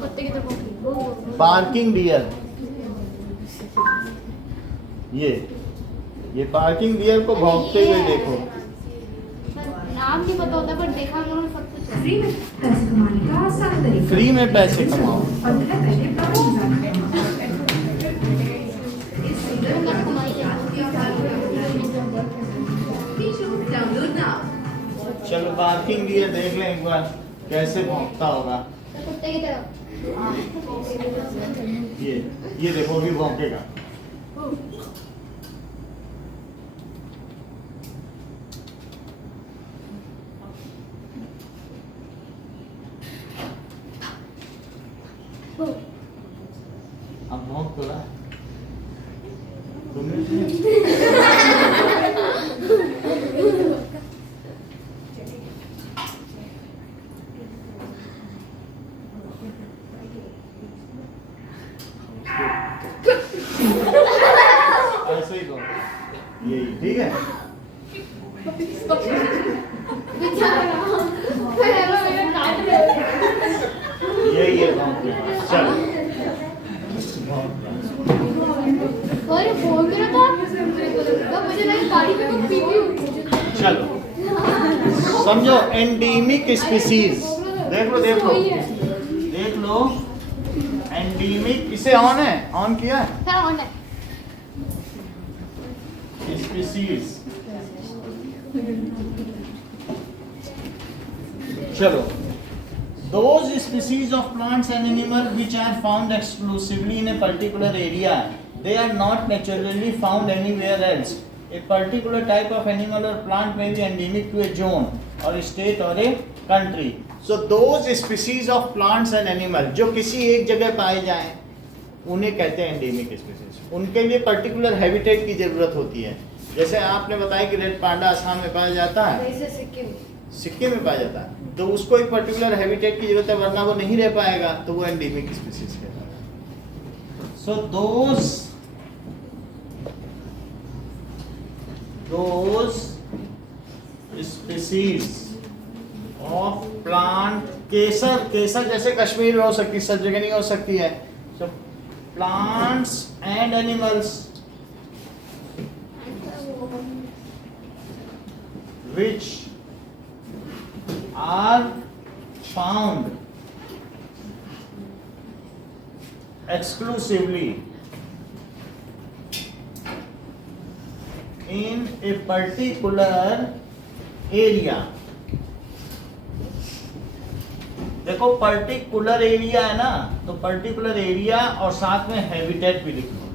कुत्ते की तरह भौंकती। पार्किंग डियर, ये पार्किंग डियर को भौंकते हुए देखो। नाम नहीं पता होता पर देखा उन्होंने सब कुछ है। फ्री में पैसे कमाने का आसान तरीका। फ्री में पैसे कमाओ। और घर बैठे प्राप्त उन्होंने कमाई है। चलो पार्किंग डियर देख लें एक बार कैसे भौंकता होगा। तो कुत्ते की तरह। ये देखो, अभी भौंकेगा। अब भौंक तो रहा है। ऐसे ही दो, यही ठीक है। यही है भौंकने। चलो और ये बोल रहा था तो मुझे लगा गाड़ी में कुछ पी गई। चलो समझो, एंडेमिक स्पीसीज देख लो, देख लो, देख लो। एंडेमिक, इसे ऑन है, ऑन किया है सर ऑन है। स्पीसीज। चलो, those species of plants and animals which are found exclusively in a particular area, they are not naturally found anywhere else. A particular type of animal or plant may be endemic to a zone or a state or a country. So those species of plants and animals जो किसी एक जगह पाए जाएं, उन्हें कहते हैं एंडेमिक स्पीसीज। उनके लिए पर्टिकुलर हैबिटेट की जरूरत होती है। जैसे आपने बताया कि रेड पांडा असम में पाया जाता है, जैसे सिक्किम। सिक्किम में पाया जाता है, तो उसको एक पर्टिकुलर हैबिटेट की जरूरत है, वरना वो नहीं रह पाएगा, तो वो एंडेमिक स्पीसीज कहलाता है। So those species of plant, केसर जैसे कश्मीर में हो सकती है, सब जगह नहीं हो सकती है। So plants and animals which are found exclusively in a particular area। देखो पर्टिकुलर एरिया है ना, तो पर्टिकुलर एरिया और साथ में हैबिटेट भी लिख लो,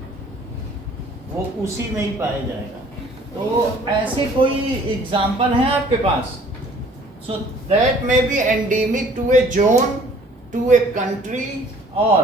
वो उसी में ही पाया जाएगा। तो ऐसे कोई एग्जाम्पल है आपके पास? So that may be endemic to a zone, to a country और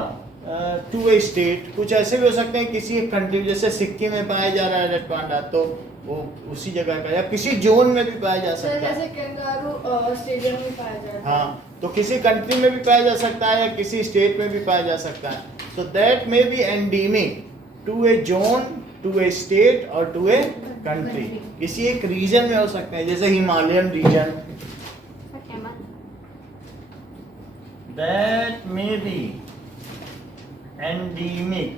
टू ए स्टेट। कुछ ऐसे भी हो सकते हैं किसी एक कंट्री, जैसे सिक्किम में पाया जा रहा है रेड पांडा, तो वो उसी जगह का, या किसी जोन में भी पाया जा सकता है। जैसे कैंगारू स्टेडियम में पाया जाता है। हाँ, तो किसी कंट्री में भी पाया जा सकता है या किसी स्टेट में भी पाया जा सकता है। So that may be endemic to a zone, to a state और टू ए कंट्री। किसी एक रीजन में हो सकते हैं, जैसे Himalayan region, that may be endemic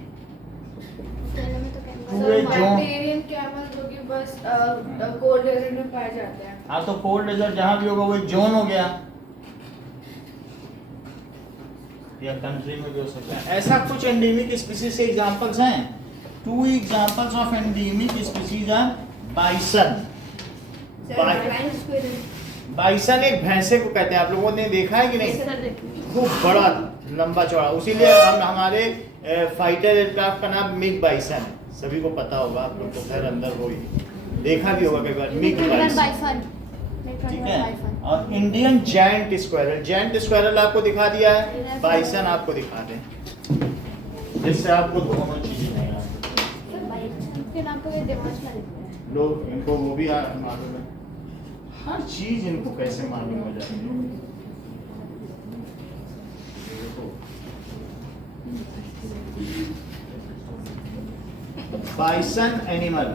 पूरे जोन। साइबेरियन कैमल जो कि बस कोल्ड डेजर्ट में पाया जाता है। हाँ, तो कोल्ड डेजर्ट जहां भी होगा वो एक जोन हो गया, या कंट्री में भी हो सकता है। ऐसा कुछ एंडेमिक स्पीसीज के एग्जांपल्स हैं। Two examples of endemic species are bison. Bison एक भैंसे को कहते हैं, आप लोगों ने देखा है कि नहीं? खूब बड़ा लंबा चौड़ा, उसीलिए हम हमारे फाइटर एयरक्राफ्ट का नाम मिग बाइसन है। सभी को पता होगा, आप लोग को घर अंदर हो ही देखा भी होगा कई बार, मिग बाइसन, ठीक है। और Indian giant squirrel, giant squirrel आपको दिखा दिया है, बाइसन आपको दिखा दें, जिससे आपको दोनों चीजें नहीं लोग इनको वो भी मालूम है, हर चीज इनको कैसे मालूम हो जाती है। Bison animal.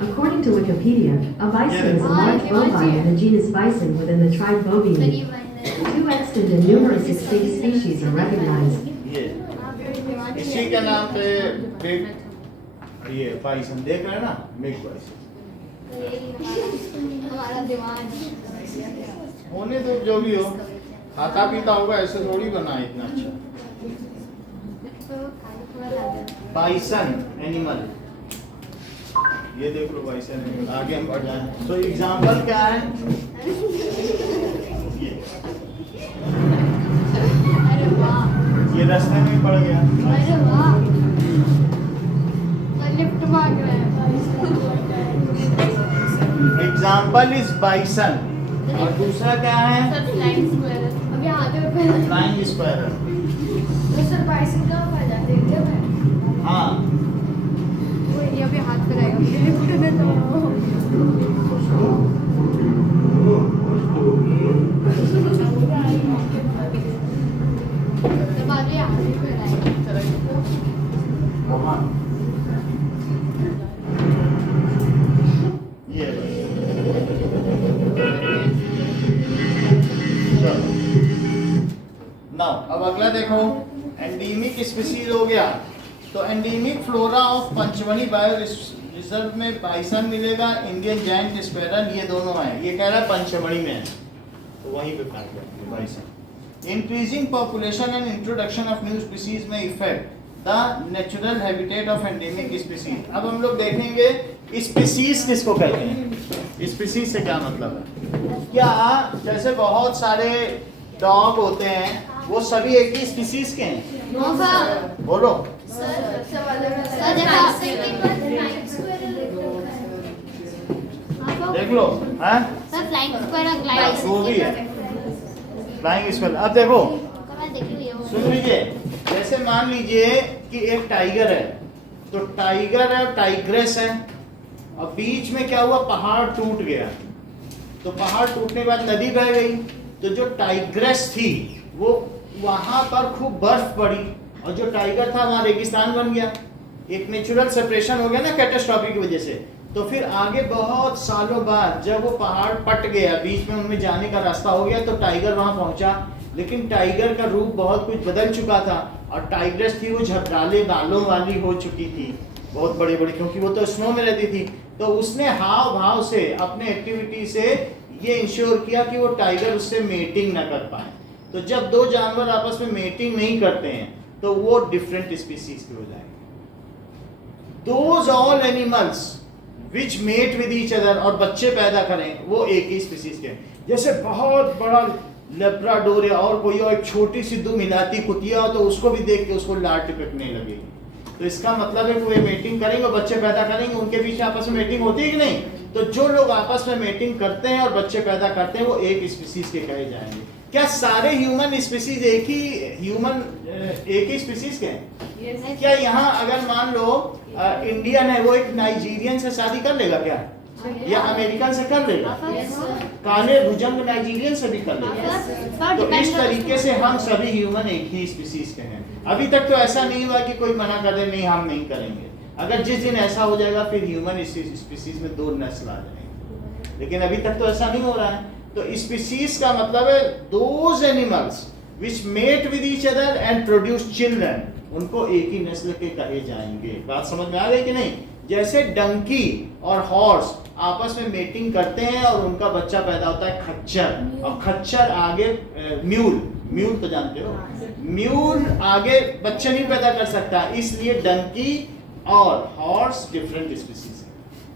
According to Wikipedia, a bison is a large bovine in the genus Bison within the tribe Bovini. Two extant and numerous extinct species are recognized. ये इसी के नाम पे बिग, ये बाइसन देख रहे हैं ना, बिग बाइसन। हमारा दिमाग होने तो जो भी हो, खाता पीता होगा, ऐसे थोड़ी बना है इतना अच्छा। बाइसन एनिमल, ये देख लो बाइसन एनिमल। आगे हम बढ़ जाएं, तो एग्जांपल क्या है? अरे वाह, ये रास्ते में ही पड़ गया। अरे वाह, लिफ्ट मांग रहे हैं। एग्जांपल इज बाइसन, और दूसरा क्या है? Flying squirrel. अभी हाथ में पहले फ्लाइंग स्क्वायरल। तो सर बाइसन कहाँ पाया जाता है? इंडिया में? हाँ, वो इंडिया पे हाथ पे रहेगा, मुझे नहीं पता। तो बाद में हाथ पे रहेगा। वहाँ ये नाउ अब अगला देखो, एंडेमिक स्पीसीज हो गया, तो endemic flora of Pachmarhi bio reserve में बाइसन मिलेगा, इंडियन जायंट स्क्वायरल, ये दोनों हैं। ये कह रहा है पंचमढ़ी में है, तो वहीं पे पाया जाता है bison. Increasing population and introduction of new species में effect the natural habitat of endemic species. अब हम लोग देखेंगे स्पीसीज किसको कहते हैं, स्पीसीज से क्या मतलब है। क्या जैसे बहुत सारे डॉग होते हैं, वो सभी एक ही स्पीसीज के हैं? बोलो। देख लो, हैं? सर फ्लाइंग स्क्वायरल वो भी है फ्लाइंग स्क्वायरल। अब देखो, सुन लीजिए, जैसे मान लीजिए कि एक टाइगर है, तो टाइगर है, टाइग्रेस है, और बीच में क्या हुआ, पहाड़ टूट गया, तो पहाड़ टूटने के बाद नदी बह गई, तो जो टाइग्रेस थी वो वहां पर खूब बर्फ पड़ी और जो टाइगर था वहां रेगिस्तान बन गया। एक नेचुरल सेपरेशन हो गया ना कैटास्ट्रॉफी की वजह से। तो फिर आगे बहुत सालों बाद जब वो पहाड़ पट गया, बीच में उनमें जाने का रास्ता हो गया, तो टाइगर वहां पहुंचा, लेकिन टाइगर का रूप बहुत कुछ बदल चुका था और टाइग्रेस थी वो झपराले बालों वाली हो चुकी थी, बहुत बड़ी बड़ी, क्योंकि वो तो स्नो में रहती थी। तो उसने हाव भाव से अपने एक्टिविटी से ये इंश्योर किया कि वो टाइगर उससे मेटिंग ना कर पाए। तो जब दो जानवर आपस में मेटिंग नहीं करते हैं तो वो डिफरेंट स्पीसीज के हो जाएंगे। Those all animals which mate with each other और बच्चे पैदा करें वो एक ही स्पीसीज के। जैसे बहुत बड़ा लेब्राडोर है और कोई और एक छोटी सी दो मिलाती कुतिया हो तो उसको भी देख के उसको लाड टिपकने लगेगी। तो इसका मतलब है कि वे मेटिंग करेंगे और बच्चे पैदा करेंगे, उनके बीच आपस में मेटिंग होती है कि नहीं? तो जो लोग आपस में मेटिंग करते हैं और बच्चे पैदा करते हैं वो एक स्पीसीज के कहे जाएंगे। क्या सारे ह्यूमन स्पीसीज एक ही स्पीसीज के हैं? Yes. क्या यहाँ अगर मान लो इंडियन है वो एक नाइजीरियन से शादी कर लेगा क्या, या अमेरिकन से कर लेगा? काले भुजंग नाइजीरियन से भी कर लेगा। तो इस तरीके से हम सभी ह्यूमन एक ही स्पीसीज के हैं। अभी तक तो ऐसा नहीं हुआ कि कोई मना कर दे नहीं हम नहीं करेंगे। अगर जिस दिन ऐसा हो जाएगा फिर ह्यूमन स्पीसीज में दो नस्ल आ जाएंगे, लेकिन अभी तक तो ऐसा नहीं हो रहा है। तो स्पीसीज का मतलब है those animals which mate with each other and produce children, उनको एक ही नस्ल के कहे जाएंगे। बात समझ में आ गई कि नहीं? जैसे डंकी और हॉर्स आपस में मेटिंग करते हैं और उनका बच्चा पैदा होता है खच्चर, और खच्चर आगे म्यूल तो जानते हो, म्यूल आगे बच्चे नहीं पैदा कर सकता, इसलिए डंकी और हॉर्स डिफरेंट स्पीसीज है।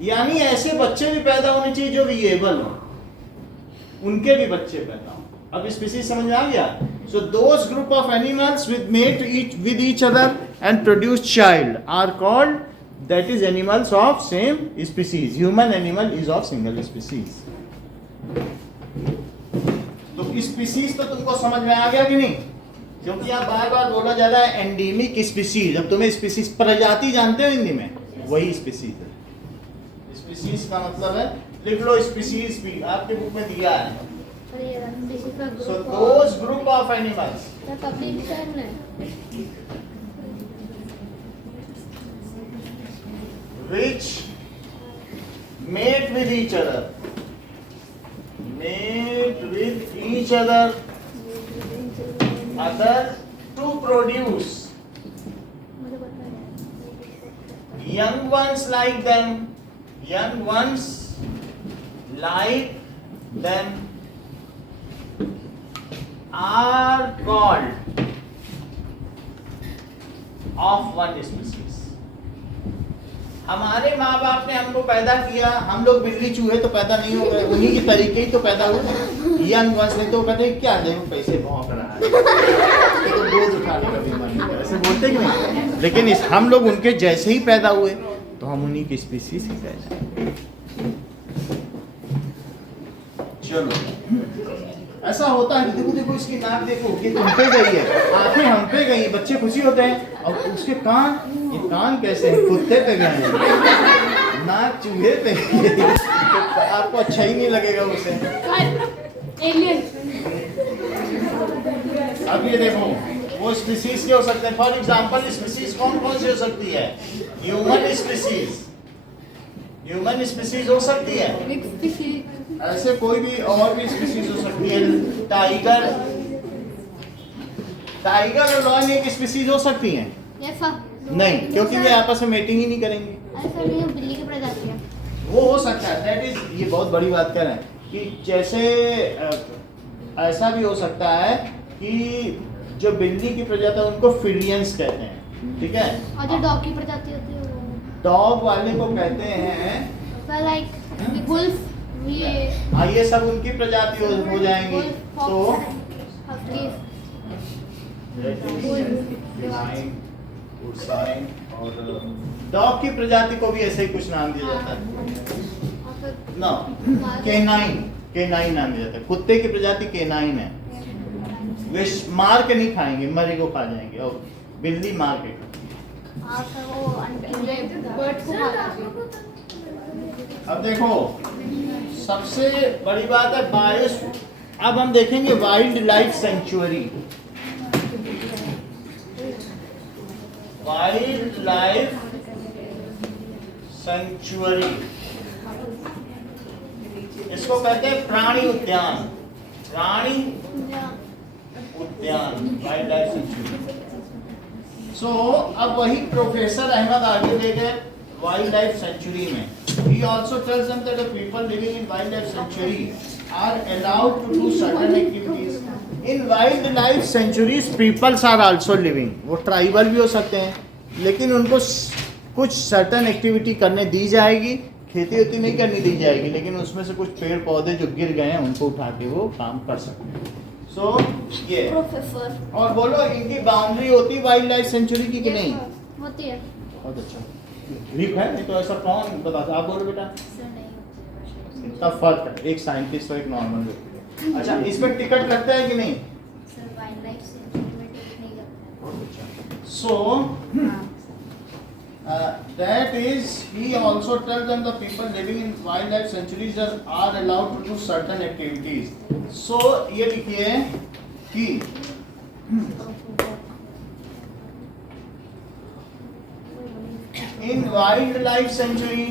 यानी ऐसे बच्चे भी पैदा होने चाहिए जो विएबल हो, उनके भी बच्चे पैदा हो। अब स्पीसीज समझ में आ गया? So those group of animals with mate with each other and produce child are called, that is animals of same species. Human animal is of single species. तो स्पीसीज तो तुमको समझ में आ गया कि नहीं? क्योंकि यहाँ बार बार बोला जा रहा है एंडेमिक स्पीसीज। अब तुम्हें स्पीसीज प्रजाति जानते हो हिंदी में, वही स्पीसीज है। स्पीसीज का मतलब है, लिख लो स्पीसीज भी आपके बुक में दिया है। So those group of animals which mate with each other to produce young ones like them are called of one species. हमारे माँ बाप ने हमको पैदा किया, हम लोग बिल्ली चूहे तो पैदा नहीं हो गए, उन्हीं के तरीके ही तो पैदा हुए। यंग वंस नहीं तो कहते क्या देखो पैसे भौंक रहा है, तो रोज उठाने का भी मन है, ऐसे बोलते कि नहीं? लेकिन हम लोग उनके जैसे ही पैदा हुए तो हम उन्हीं की स्पीसीज ही कह जाएंगे। चलो ऐसा होता है, देखो देखो इसकी नाक देखो, ये तुम पे गई है, आंखें हम पे गई, बच्चे खुशी होते हैं। और उसके कान, ये कान कैसे हैं? कुत्ते पे गए हैं, नाक चूहे पे गई, तो आपको अच्छा ही नहीं लगेगा उसे। अब ये देखो वो स्पीसीज के हो सकते हैं। फॉर एग्जाम्पल स्पीसीज कौन कौन सी हो सकती है? ह्यूमन स्पीसीज हो सकती है, ऐसे कोई भी और भी स्पीसीज हो सकती है। टाइगर और लॉयन एक स्पीसीज हो सकती हैं? नहीं, क्योंकि वे आपस में मेटिंग ही नहीं करेंगे। ऐसा नहीं है, बिल्ली की प्रजाति है। वो हो सकता है, दैट इज, ये बहुत बड़ी बात कर रहे हैं कि जैसे ऐसा भी हो सकता है कि जो बिल्ली की प्रजाति है उनको फिलियंस कहते हैं, ठीक है? और जो डॉग की प्रजाति होती है वो डॉग वाले को कहते हैं लाइक वुल्फ, ये सब उनकी प्रजाति हो जाएंगी। तो और डॉग की प्रजाति को भी ऐसे ही कुछ नाम दिया जाता है ना, केनाइन नाम दिया जाता है। कुत्ते की प्रजाति केनाइन है, वे मार के नहीं खाएंगे, मरे को खा जाएंगे, और बिल्ली मार के अब देखो सबसे बड़ी बात है बायोस। अब हम देखेंगे wild life sanctuary. Wild life century इसको कहते हैं प्राणी उद्यान। प्राणी उद्यान, वाइल्ड लाइफ सेंचुरी। सो अब वही प्रोफेसर अहमद आगे ले गए वाइल्ड लाइफ सेंचुरी में। He also tells them that the people living in wildlife sanctuary are allowed to do certain activities. In wildlife sanctuaries, peoples are also living. वो ट्राइबल भी हो सकते हैं, लेकिन उनको कुछ सर्टन एक्टिविटी करने दी जाएगी। खेती वेती नहीं करनी दी जाएगी, लेकिन उसमें से कुछ पेड़ पौधे जो गिर गए हैं उनको उठा के वो काम कर सकते हैं। सो ये प्रोफेसर और बोलो इनकी बाउंड्री होती वाइल्ड लाइफ सेंचुरी की कि नहीं? होती है। बहुत अच्छा लीप है, नहीं तो ऐसा कौन बताता? आप बोलो बेटा। इतना फर्क है एक साइंटिस्ट और एक नॉर्मल व्यक्ति। अच्छा, इस पर टिकट करते हैं कि नहीं? सर वाइल्ड लाइफ सेंचुरी में टिकट नहीं करते। सो that is, he also tells them the people living in wildlife sanctuaries are allowed to do certain activities. So ये लिखिए कि in wildlife sanctuary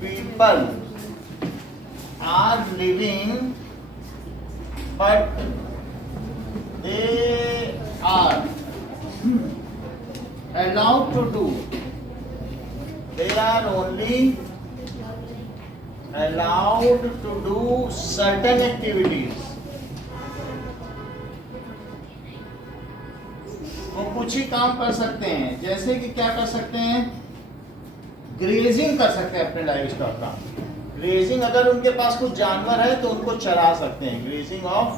people are living, but they are allowed to do, they are only allowed to do certain activities. वो कुछ ही काम कर सकते हैं, जैसे कि क्या कर सकते हैं? ग्रेजिंग कर सकते हैं अपने लाइफ स्टॉक का। ग्रेजिंग, अगर उनके पास कुछ जानवर है तो उनको चरा सकते हैं, ग्रेजिंग ऑफ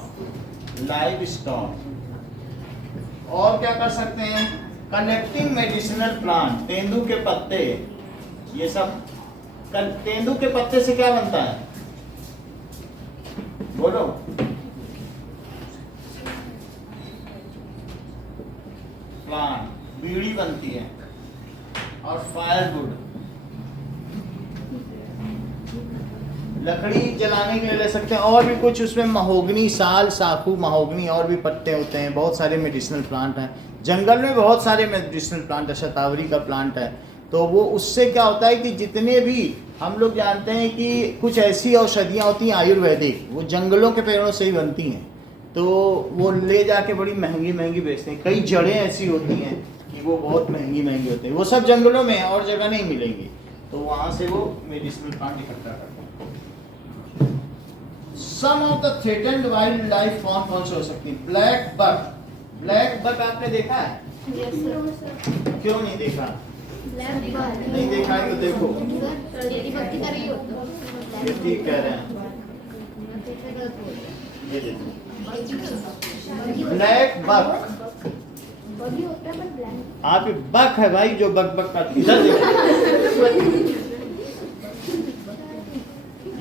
लाइव स्टॉक। और क्या कर सकते हैं? कलेक्टिंग मेडिसिनल प्लांट, तेंदू के पत्ते, ये सब। तेंदू के पत्ते से क्या बनता है? बोलो। प्लांट, बीड़ी बनती है और फायरवुड, लकड़ी जलाने के लिए ले सकते हैं। और भी कुछ उसमें महोगनी, साल, साखू, महोगनी और भी पत्ते होते हैं। बहुत सारे मेडिसिनल प्लांट हैं जंगल में, बहुत सारे मेडिसिनल प्लांट है, शतावरी का प्लांट है। तो वो उससे क्या होता है कि जितने भी हम लोग जानते हैं कि कुछ ऐसी औषधियाँ होती हैं आयुर्वेदिक, वो जंगलों के पेड़ों से ही बनती हैं। तो वो ले जाके बड़ी महंगी महंगी बेचते हैं। कई जड़ें ऐसी होती हैं कि वो बहुत महंगी महंगी होती हैं, वो सब जंगलों में और जगह नहीं मिलेंगी। तो वहाँ से वो मेडिसिनल प्लांट इकट्ठा करते हैं। Some of the threatened wild life form कौन से हो सकती है? ब्लैक बक। ब्लैक बक आपने देखा है? क्यों नहीं देखा? नहीं देखा है तो देखो, ये ठीक कह रहे हैं। ये देखो ब्लैक बक, आप बक है भाई जो बक बक का, इधर देखो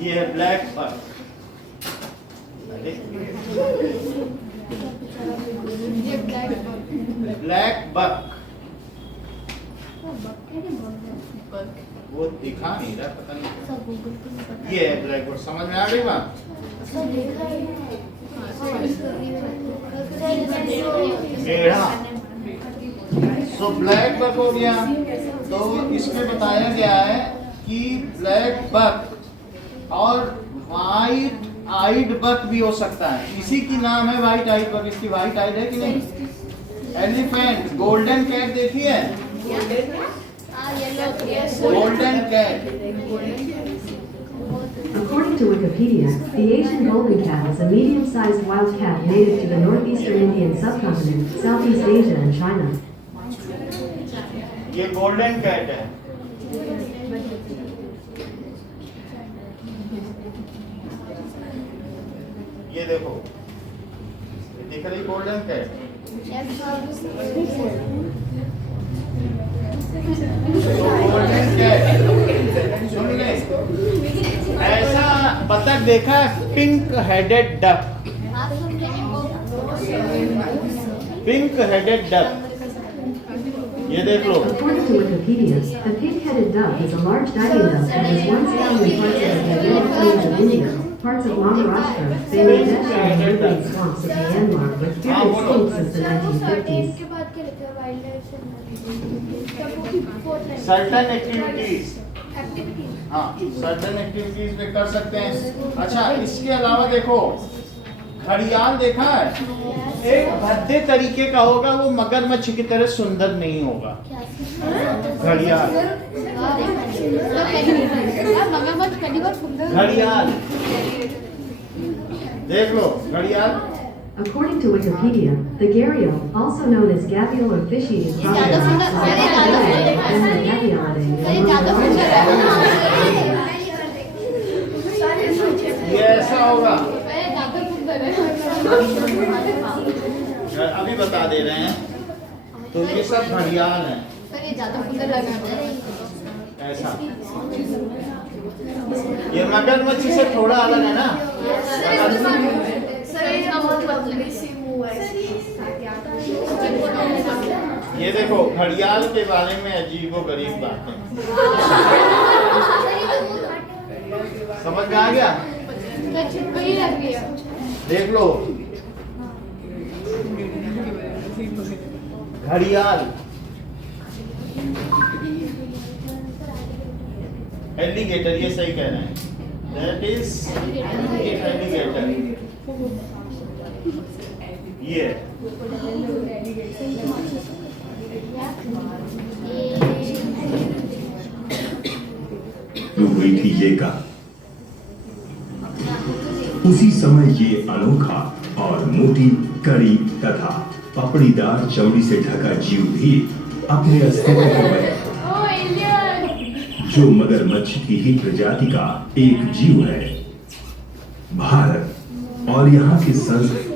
ये है ब्लैक बक। ब्लैक बक वो दिखा नहीं रहा, पता नहीं। ये है ब्लैक बक, समझ में आ गई बात? सो ब्लैक बक हो गया। तो इसमें बताया गया है कि ब्लैक बक और वाइट आइड बक भी हो सकता है। इसी की नाम है वाइट आइड बक। इसकी वाइट आइड है कि नहीं? एलिफेंट, गोल्डन कैट देखी है? Golden cat. According to Wikipedia, the Asian golden cat is a medium-sized wild cat native to the northeastern Indian subcontinent, Southeast Asia and China. ये गोल्डन कैट है। ये देखो, दिख रही गोल्डन कैट? गोल्डन कैट सुन ले, ऐसा बतख देखा है? Pink headed duck, pink headed duck. ये देख लो। According to Wikipedia, the pink-headed dove is a large diving dove that was once found in parts of the Gangetic Plains of India, parts of Maharashtra, Bangladesh, and neighboring swamps of Myanmar, but fairly extinct since the 1950s. के बाद क्या लिखा है wild life certain activities, activity हाँ सर्टन एक्टिविटीज में कर सकते हैं। अच्छा इसके अलावा देखो घड़ियाल देखा है, एक भद्दे तरीके का होगा, वो मगरमच्छ की तरह सुंदर नहीं होगा। घड़ियाल, घड़ियाल देख लो, घड़ियाल। According to Wikipedia, the gharial, also known as gavial or fish-eating crocodile, is a ये ऐसा होगा, अभी बता दे रहे हैं। तो ये सब घड़ियाल हैं, ऐसा। ये मगरमच्छ से थोड़ा अलग है ना। ये देखो घड़ियाल के बारे में अजीबोगरीब बातें, समझ में आ गया? देख लो घड़ियाल, एलिगेटर, ये सही कह रहे हैं, दैट इज एलिगेटर। ये हुई थी ये का उसी समय ये अनोखा और मोटी कड़ी तथा पपड़ीदार चमड़ी से ढका जीव भी अपने अस्तित्व में जो मगरमच्छ की ही प्रजाति का एक जीव है। भारत और यहाँ की संस्कृति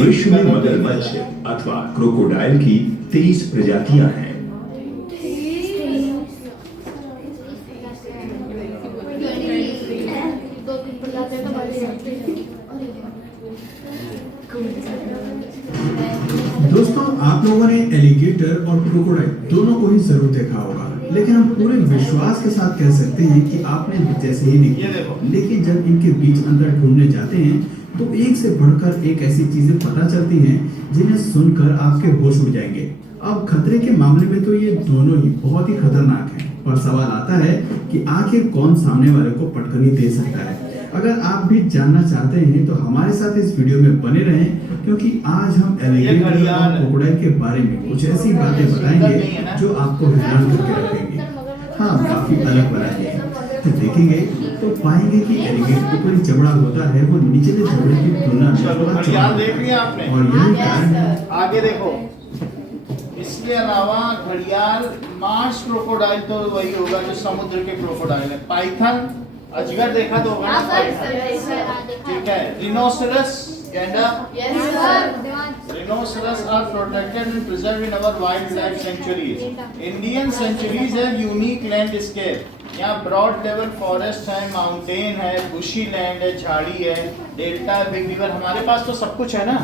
विश्व में मगरमच्छ अथवा क्रोकोडाइल की 23 प्रजातियां हैं। दोस्तों आप लोगों ने एलिगेटर और क्रोकोडाइल दोनों को ही जरूर देखा होगा, लेकिन हम पूरे विश्वास के साथ कह सकते हैं कि आपने जैसे ही नहीं किया। लेकिन जब इनके बीच अंदर ढूंढने जाते हैं तो एक से बढ़कर एक ऐसी चीजें पता चलती हैं जिन्हें सुनकर आपके होश उड़ जाएंगे। अब खतरे के मामले में तो ये दोनों ही बहुत ही खतरनाक हैं, पर सवाल आता है कि आखिर कौन सामने वाले को पटखनी दे सकता है। अगर आप भी जानना चाहते हैं तो हमारे साथ इस वीडियो में बने रहें, क्योंकि आज हम एलिगेटर और क्रोकोडाइल के बारे में कुछ ऐसी बातें बताएंगे जो आपको हैरान करके रखेंगे। हाँ, काफी अलग बनाएंगे। तो देखेंगे तो पाएंगे कि एलिगेटर के ऊपर चमड़ा होता है वो निचले चमड़े की तुलना में घड़ियाल देख लिया आपने, और यही कारण है। आगे देखो। इसके अलावा घड़ियाल, मार्स क्रोकोडाइल तो वही होगा जो समुद्र के क्रोकोडाइल है। पाइथन, अजगर देखा तो होगा ना पाइथन, ठीक है। रिनोसरस, गैंडा, rhinoceros are protected and preserved in our wildlife sanctuaries. Indian sanctuaries have unique landscape. यहाँ ब्रॉड लेवल फॉरेस्ट है, माउंटेन है, बुशी लैंड है, झाड़ी है, डेल्टा, बिग रिवर, हमारे पास तो सब कुछ है ना।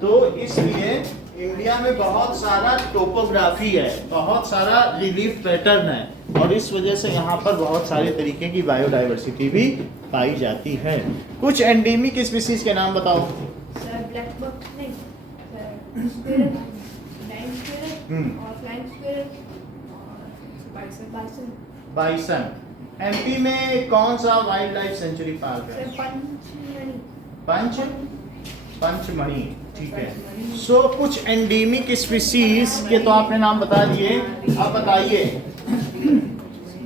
तो इसलिए इंडिया में बहुत सारा टोपोग्राफी है, बहुत सारा रिलीफ पैटर्न है, और इस वजह से यहाँ पर बहुत सारे तरीके की बायोडाइवर्सिटी भी पाई जाती है। कुछ एंडेमिक स्पीसीज के नाम बताओ। ब्लैक बक नहीं, स्पिरिट, नाइट स्पिरिट और फ्लाइंग स्पिरिट और बाइसन। बाइसन। एमपी में कौन सा वाइल्ड लाइफ सेंचुरी पार्क है? पंचमढ़ी, ठीक है। सो कुछ एंडेमिक स्पीसीज के तो आपने नाम बता दिए। अब बताइए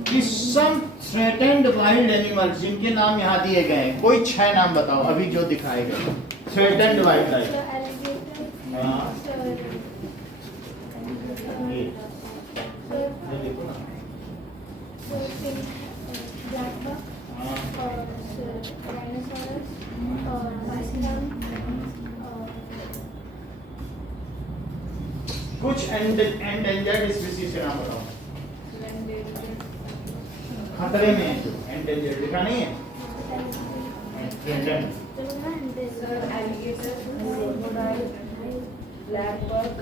कि सम थ्रेटेंड वाइल्ड एनिमल्स जिनके नाम यहाँ दिए गए हैं, कोई 6 नाम बताओ अभी जो दिखाए गए थ्रेटेंड वाइल्ड लाइफ। कुछ एंडेंजर्ड स्पीसीज के नाम बताओ। खतरे में है, एंडेंजर्ड लिखा नहीं है। ब्लैक बक,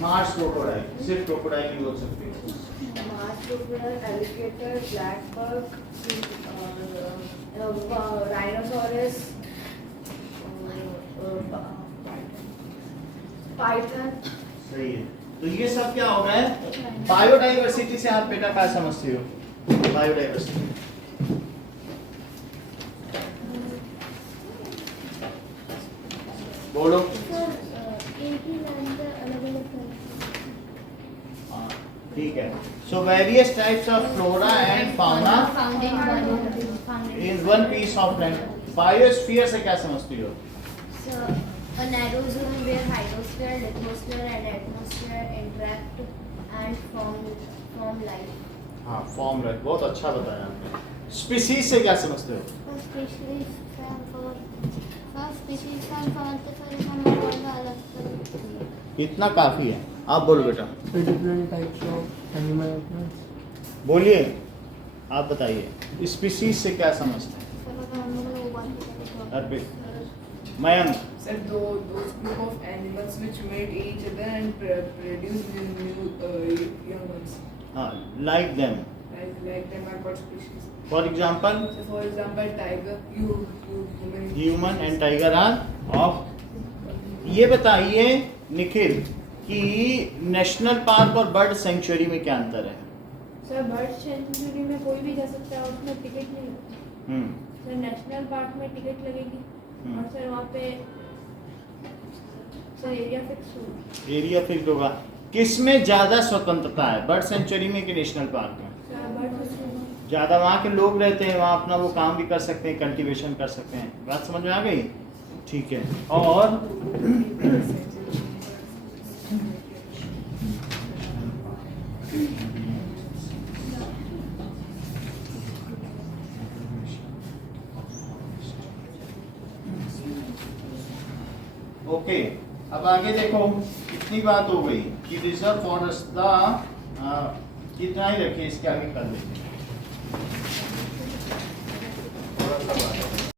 मार्स क्रोकोडाइल, सिर्फ क्रोकोडाइल ही बोल सकते हो। Marsh crocodile, alligator, black buck, rhinoceros, python. सही है। तो ये सब क्या हो रहा है? बायोडाइवर्सिटी से आप बेटा क्या समझते हो? बायोडाइवर्सिटी बोलो। एक ही लैंड पे अलग-अलग तरह हाँ, ठीक है। So various types of flora and fauna in one piece of land. Biosphere से क्या समझती हो? So, a narrow zone where hydrosphere, lithosphere and atmosphere interact and form life. हाँ, फॉर्म राइट, बहुत अच्छा बताया आपने। स्पीसीज से क्या समझते हो? Species का मतलब फिर हम वर्ड अलग करते हैं। इतना काफी है। आप बोलो बेटा। different types of animal plants. बोलिए, आप बताइए स्पीसीज से क्या समझते हैं? फिर हम लोग वो बात करेंगे। अर्पित, Mayank, Sir, those group of animals which mate each other and produce new young ones. हाँ, like them. Like them are called species. For example So, for example, tiger, human. Human and tiger are of. ये बताइए निखिल कि नेशनल पार्क और बर्ड सेंचुरी में क्या अंतर है? सर बर्ड सेंचुरी में कोई भी जा सकता है, उसमें टिकट नहीं होती। हम्म, सर नेशनल पार्क में टिकट लगेगी और सर वहाँ पे सर एरिया फिक्स होगा। एरिया फिक्स होगा। किस में ज्यादा स्वतंत्रता है, बर्ड सेंचुरी में कि नेशनल पार्क में? सर बर्ड सेंचुरी ज्यादा वहाँ के लोग रहते हैं, वहाँ अपना वो काम भी कर सकते हैं, कल्टीवेशन कर सकते हैं। बात समझ में आ गई? ठीक है। और ओके, अब आगे देखो, इतनी बात हो गई कि रिजर्व फॉरेस्ट का कितना ही रखिए, इसके आगे कर लेते हैं। थोड़ा सा बात है।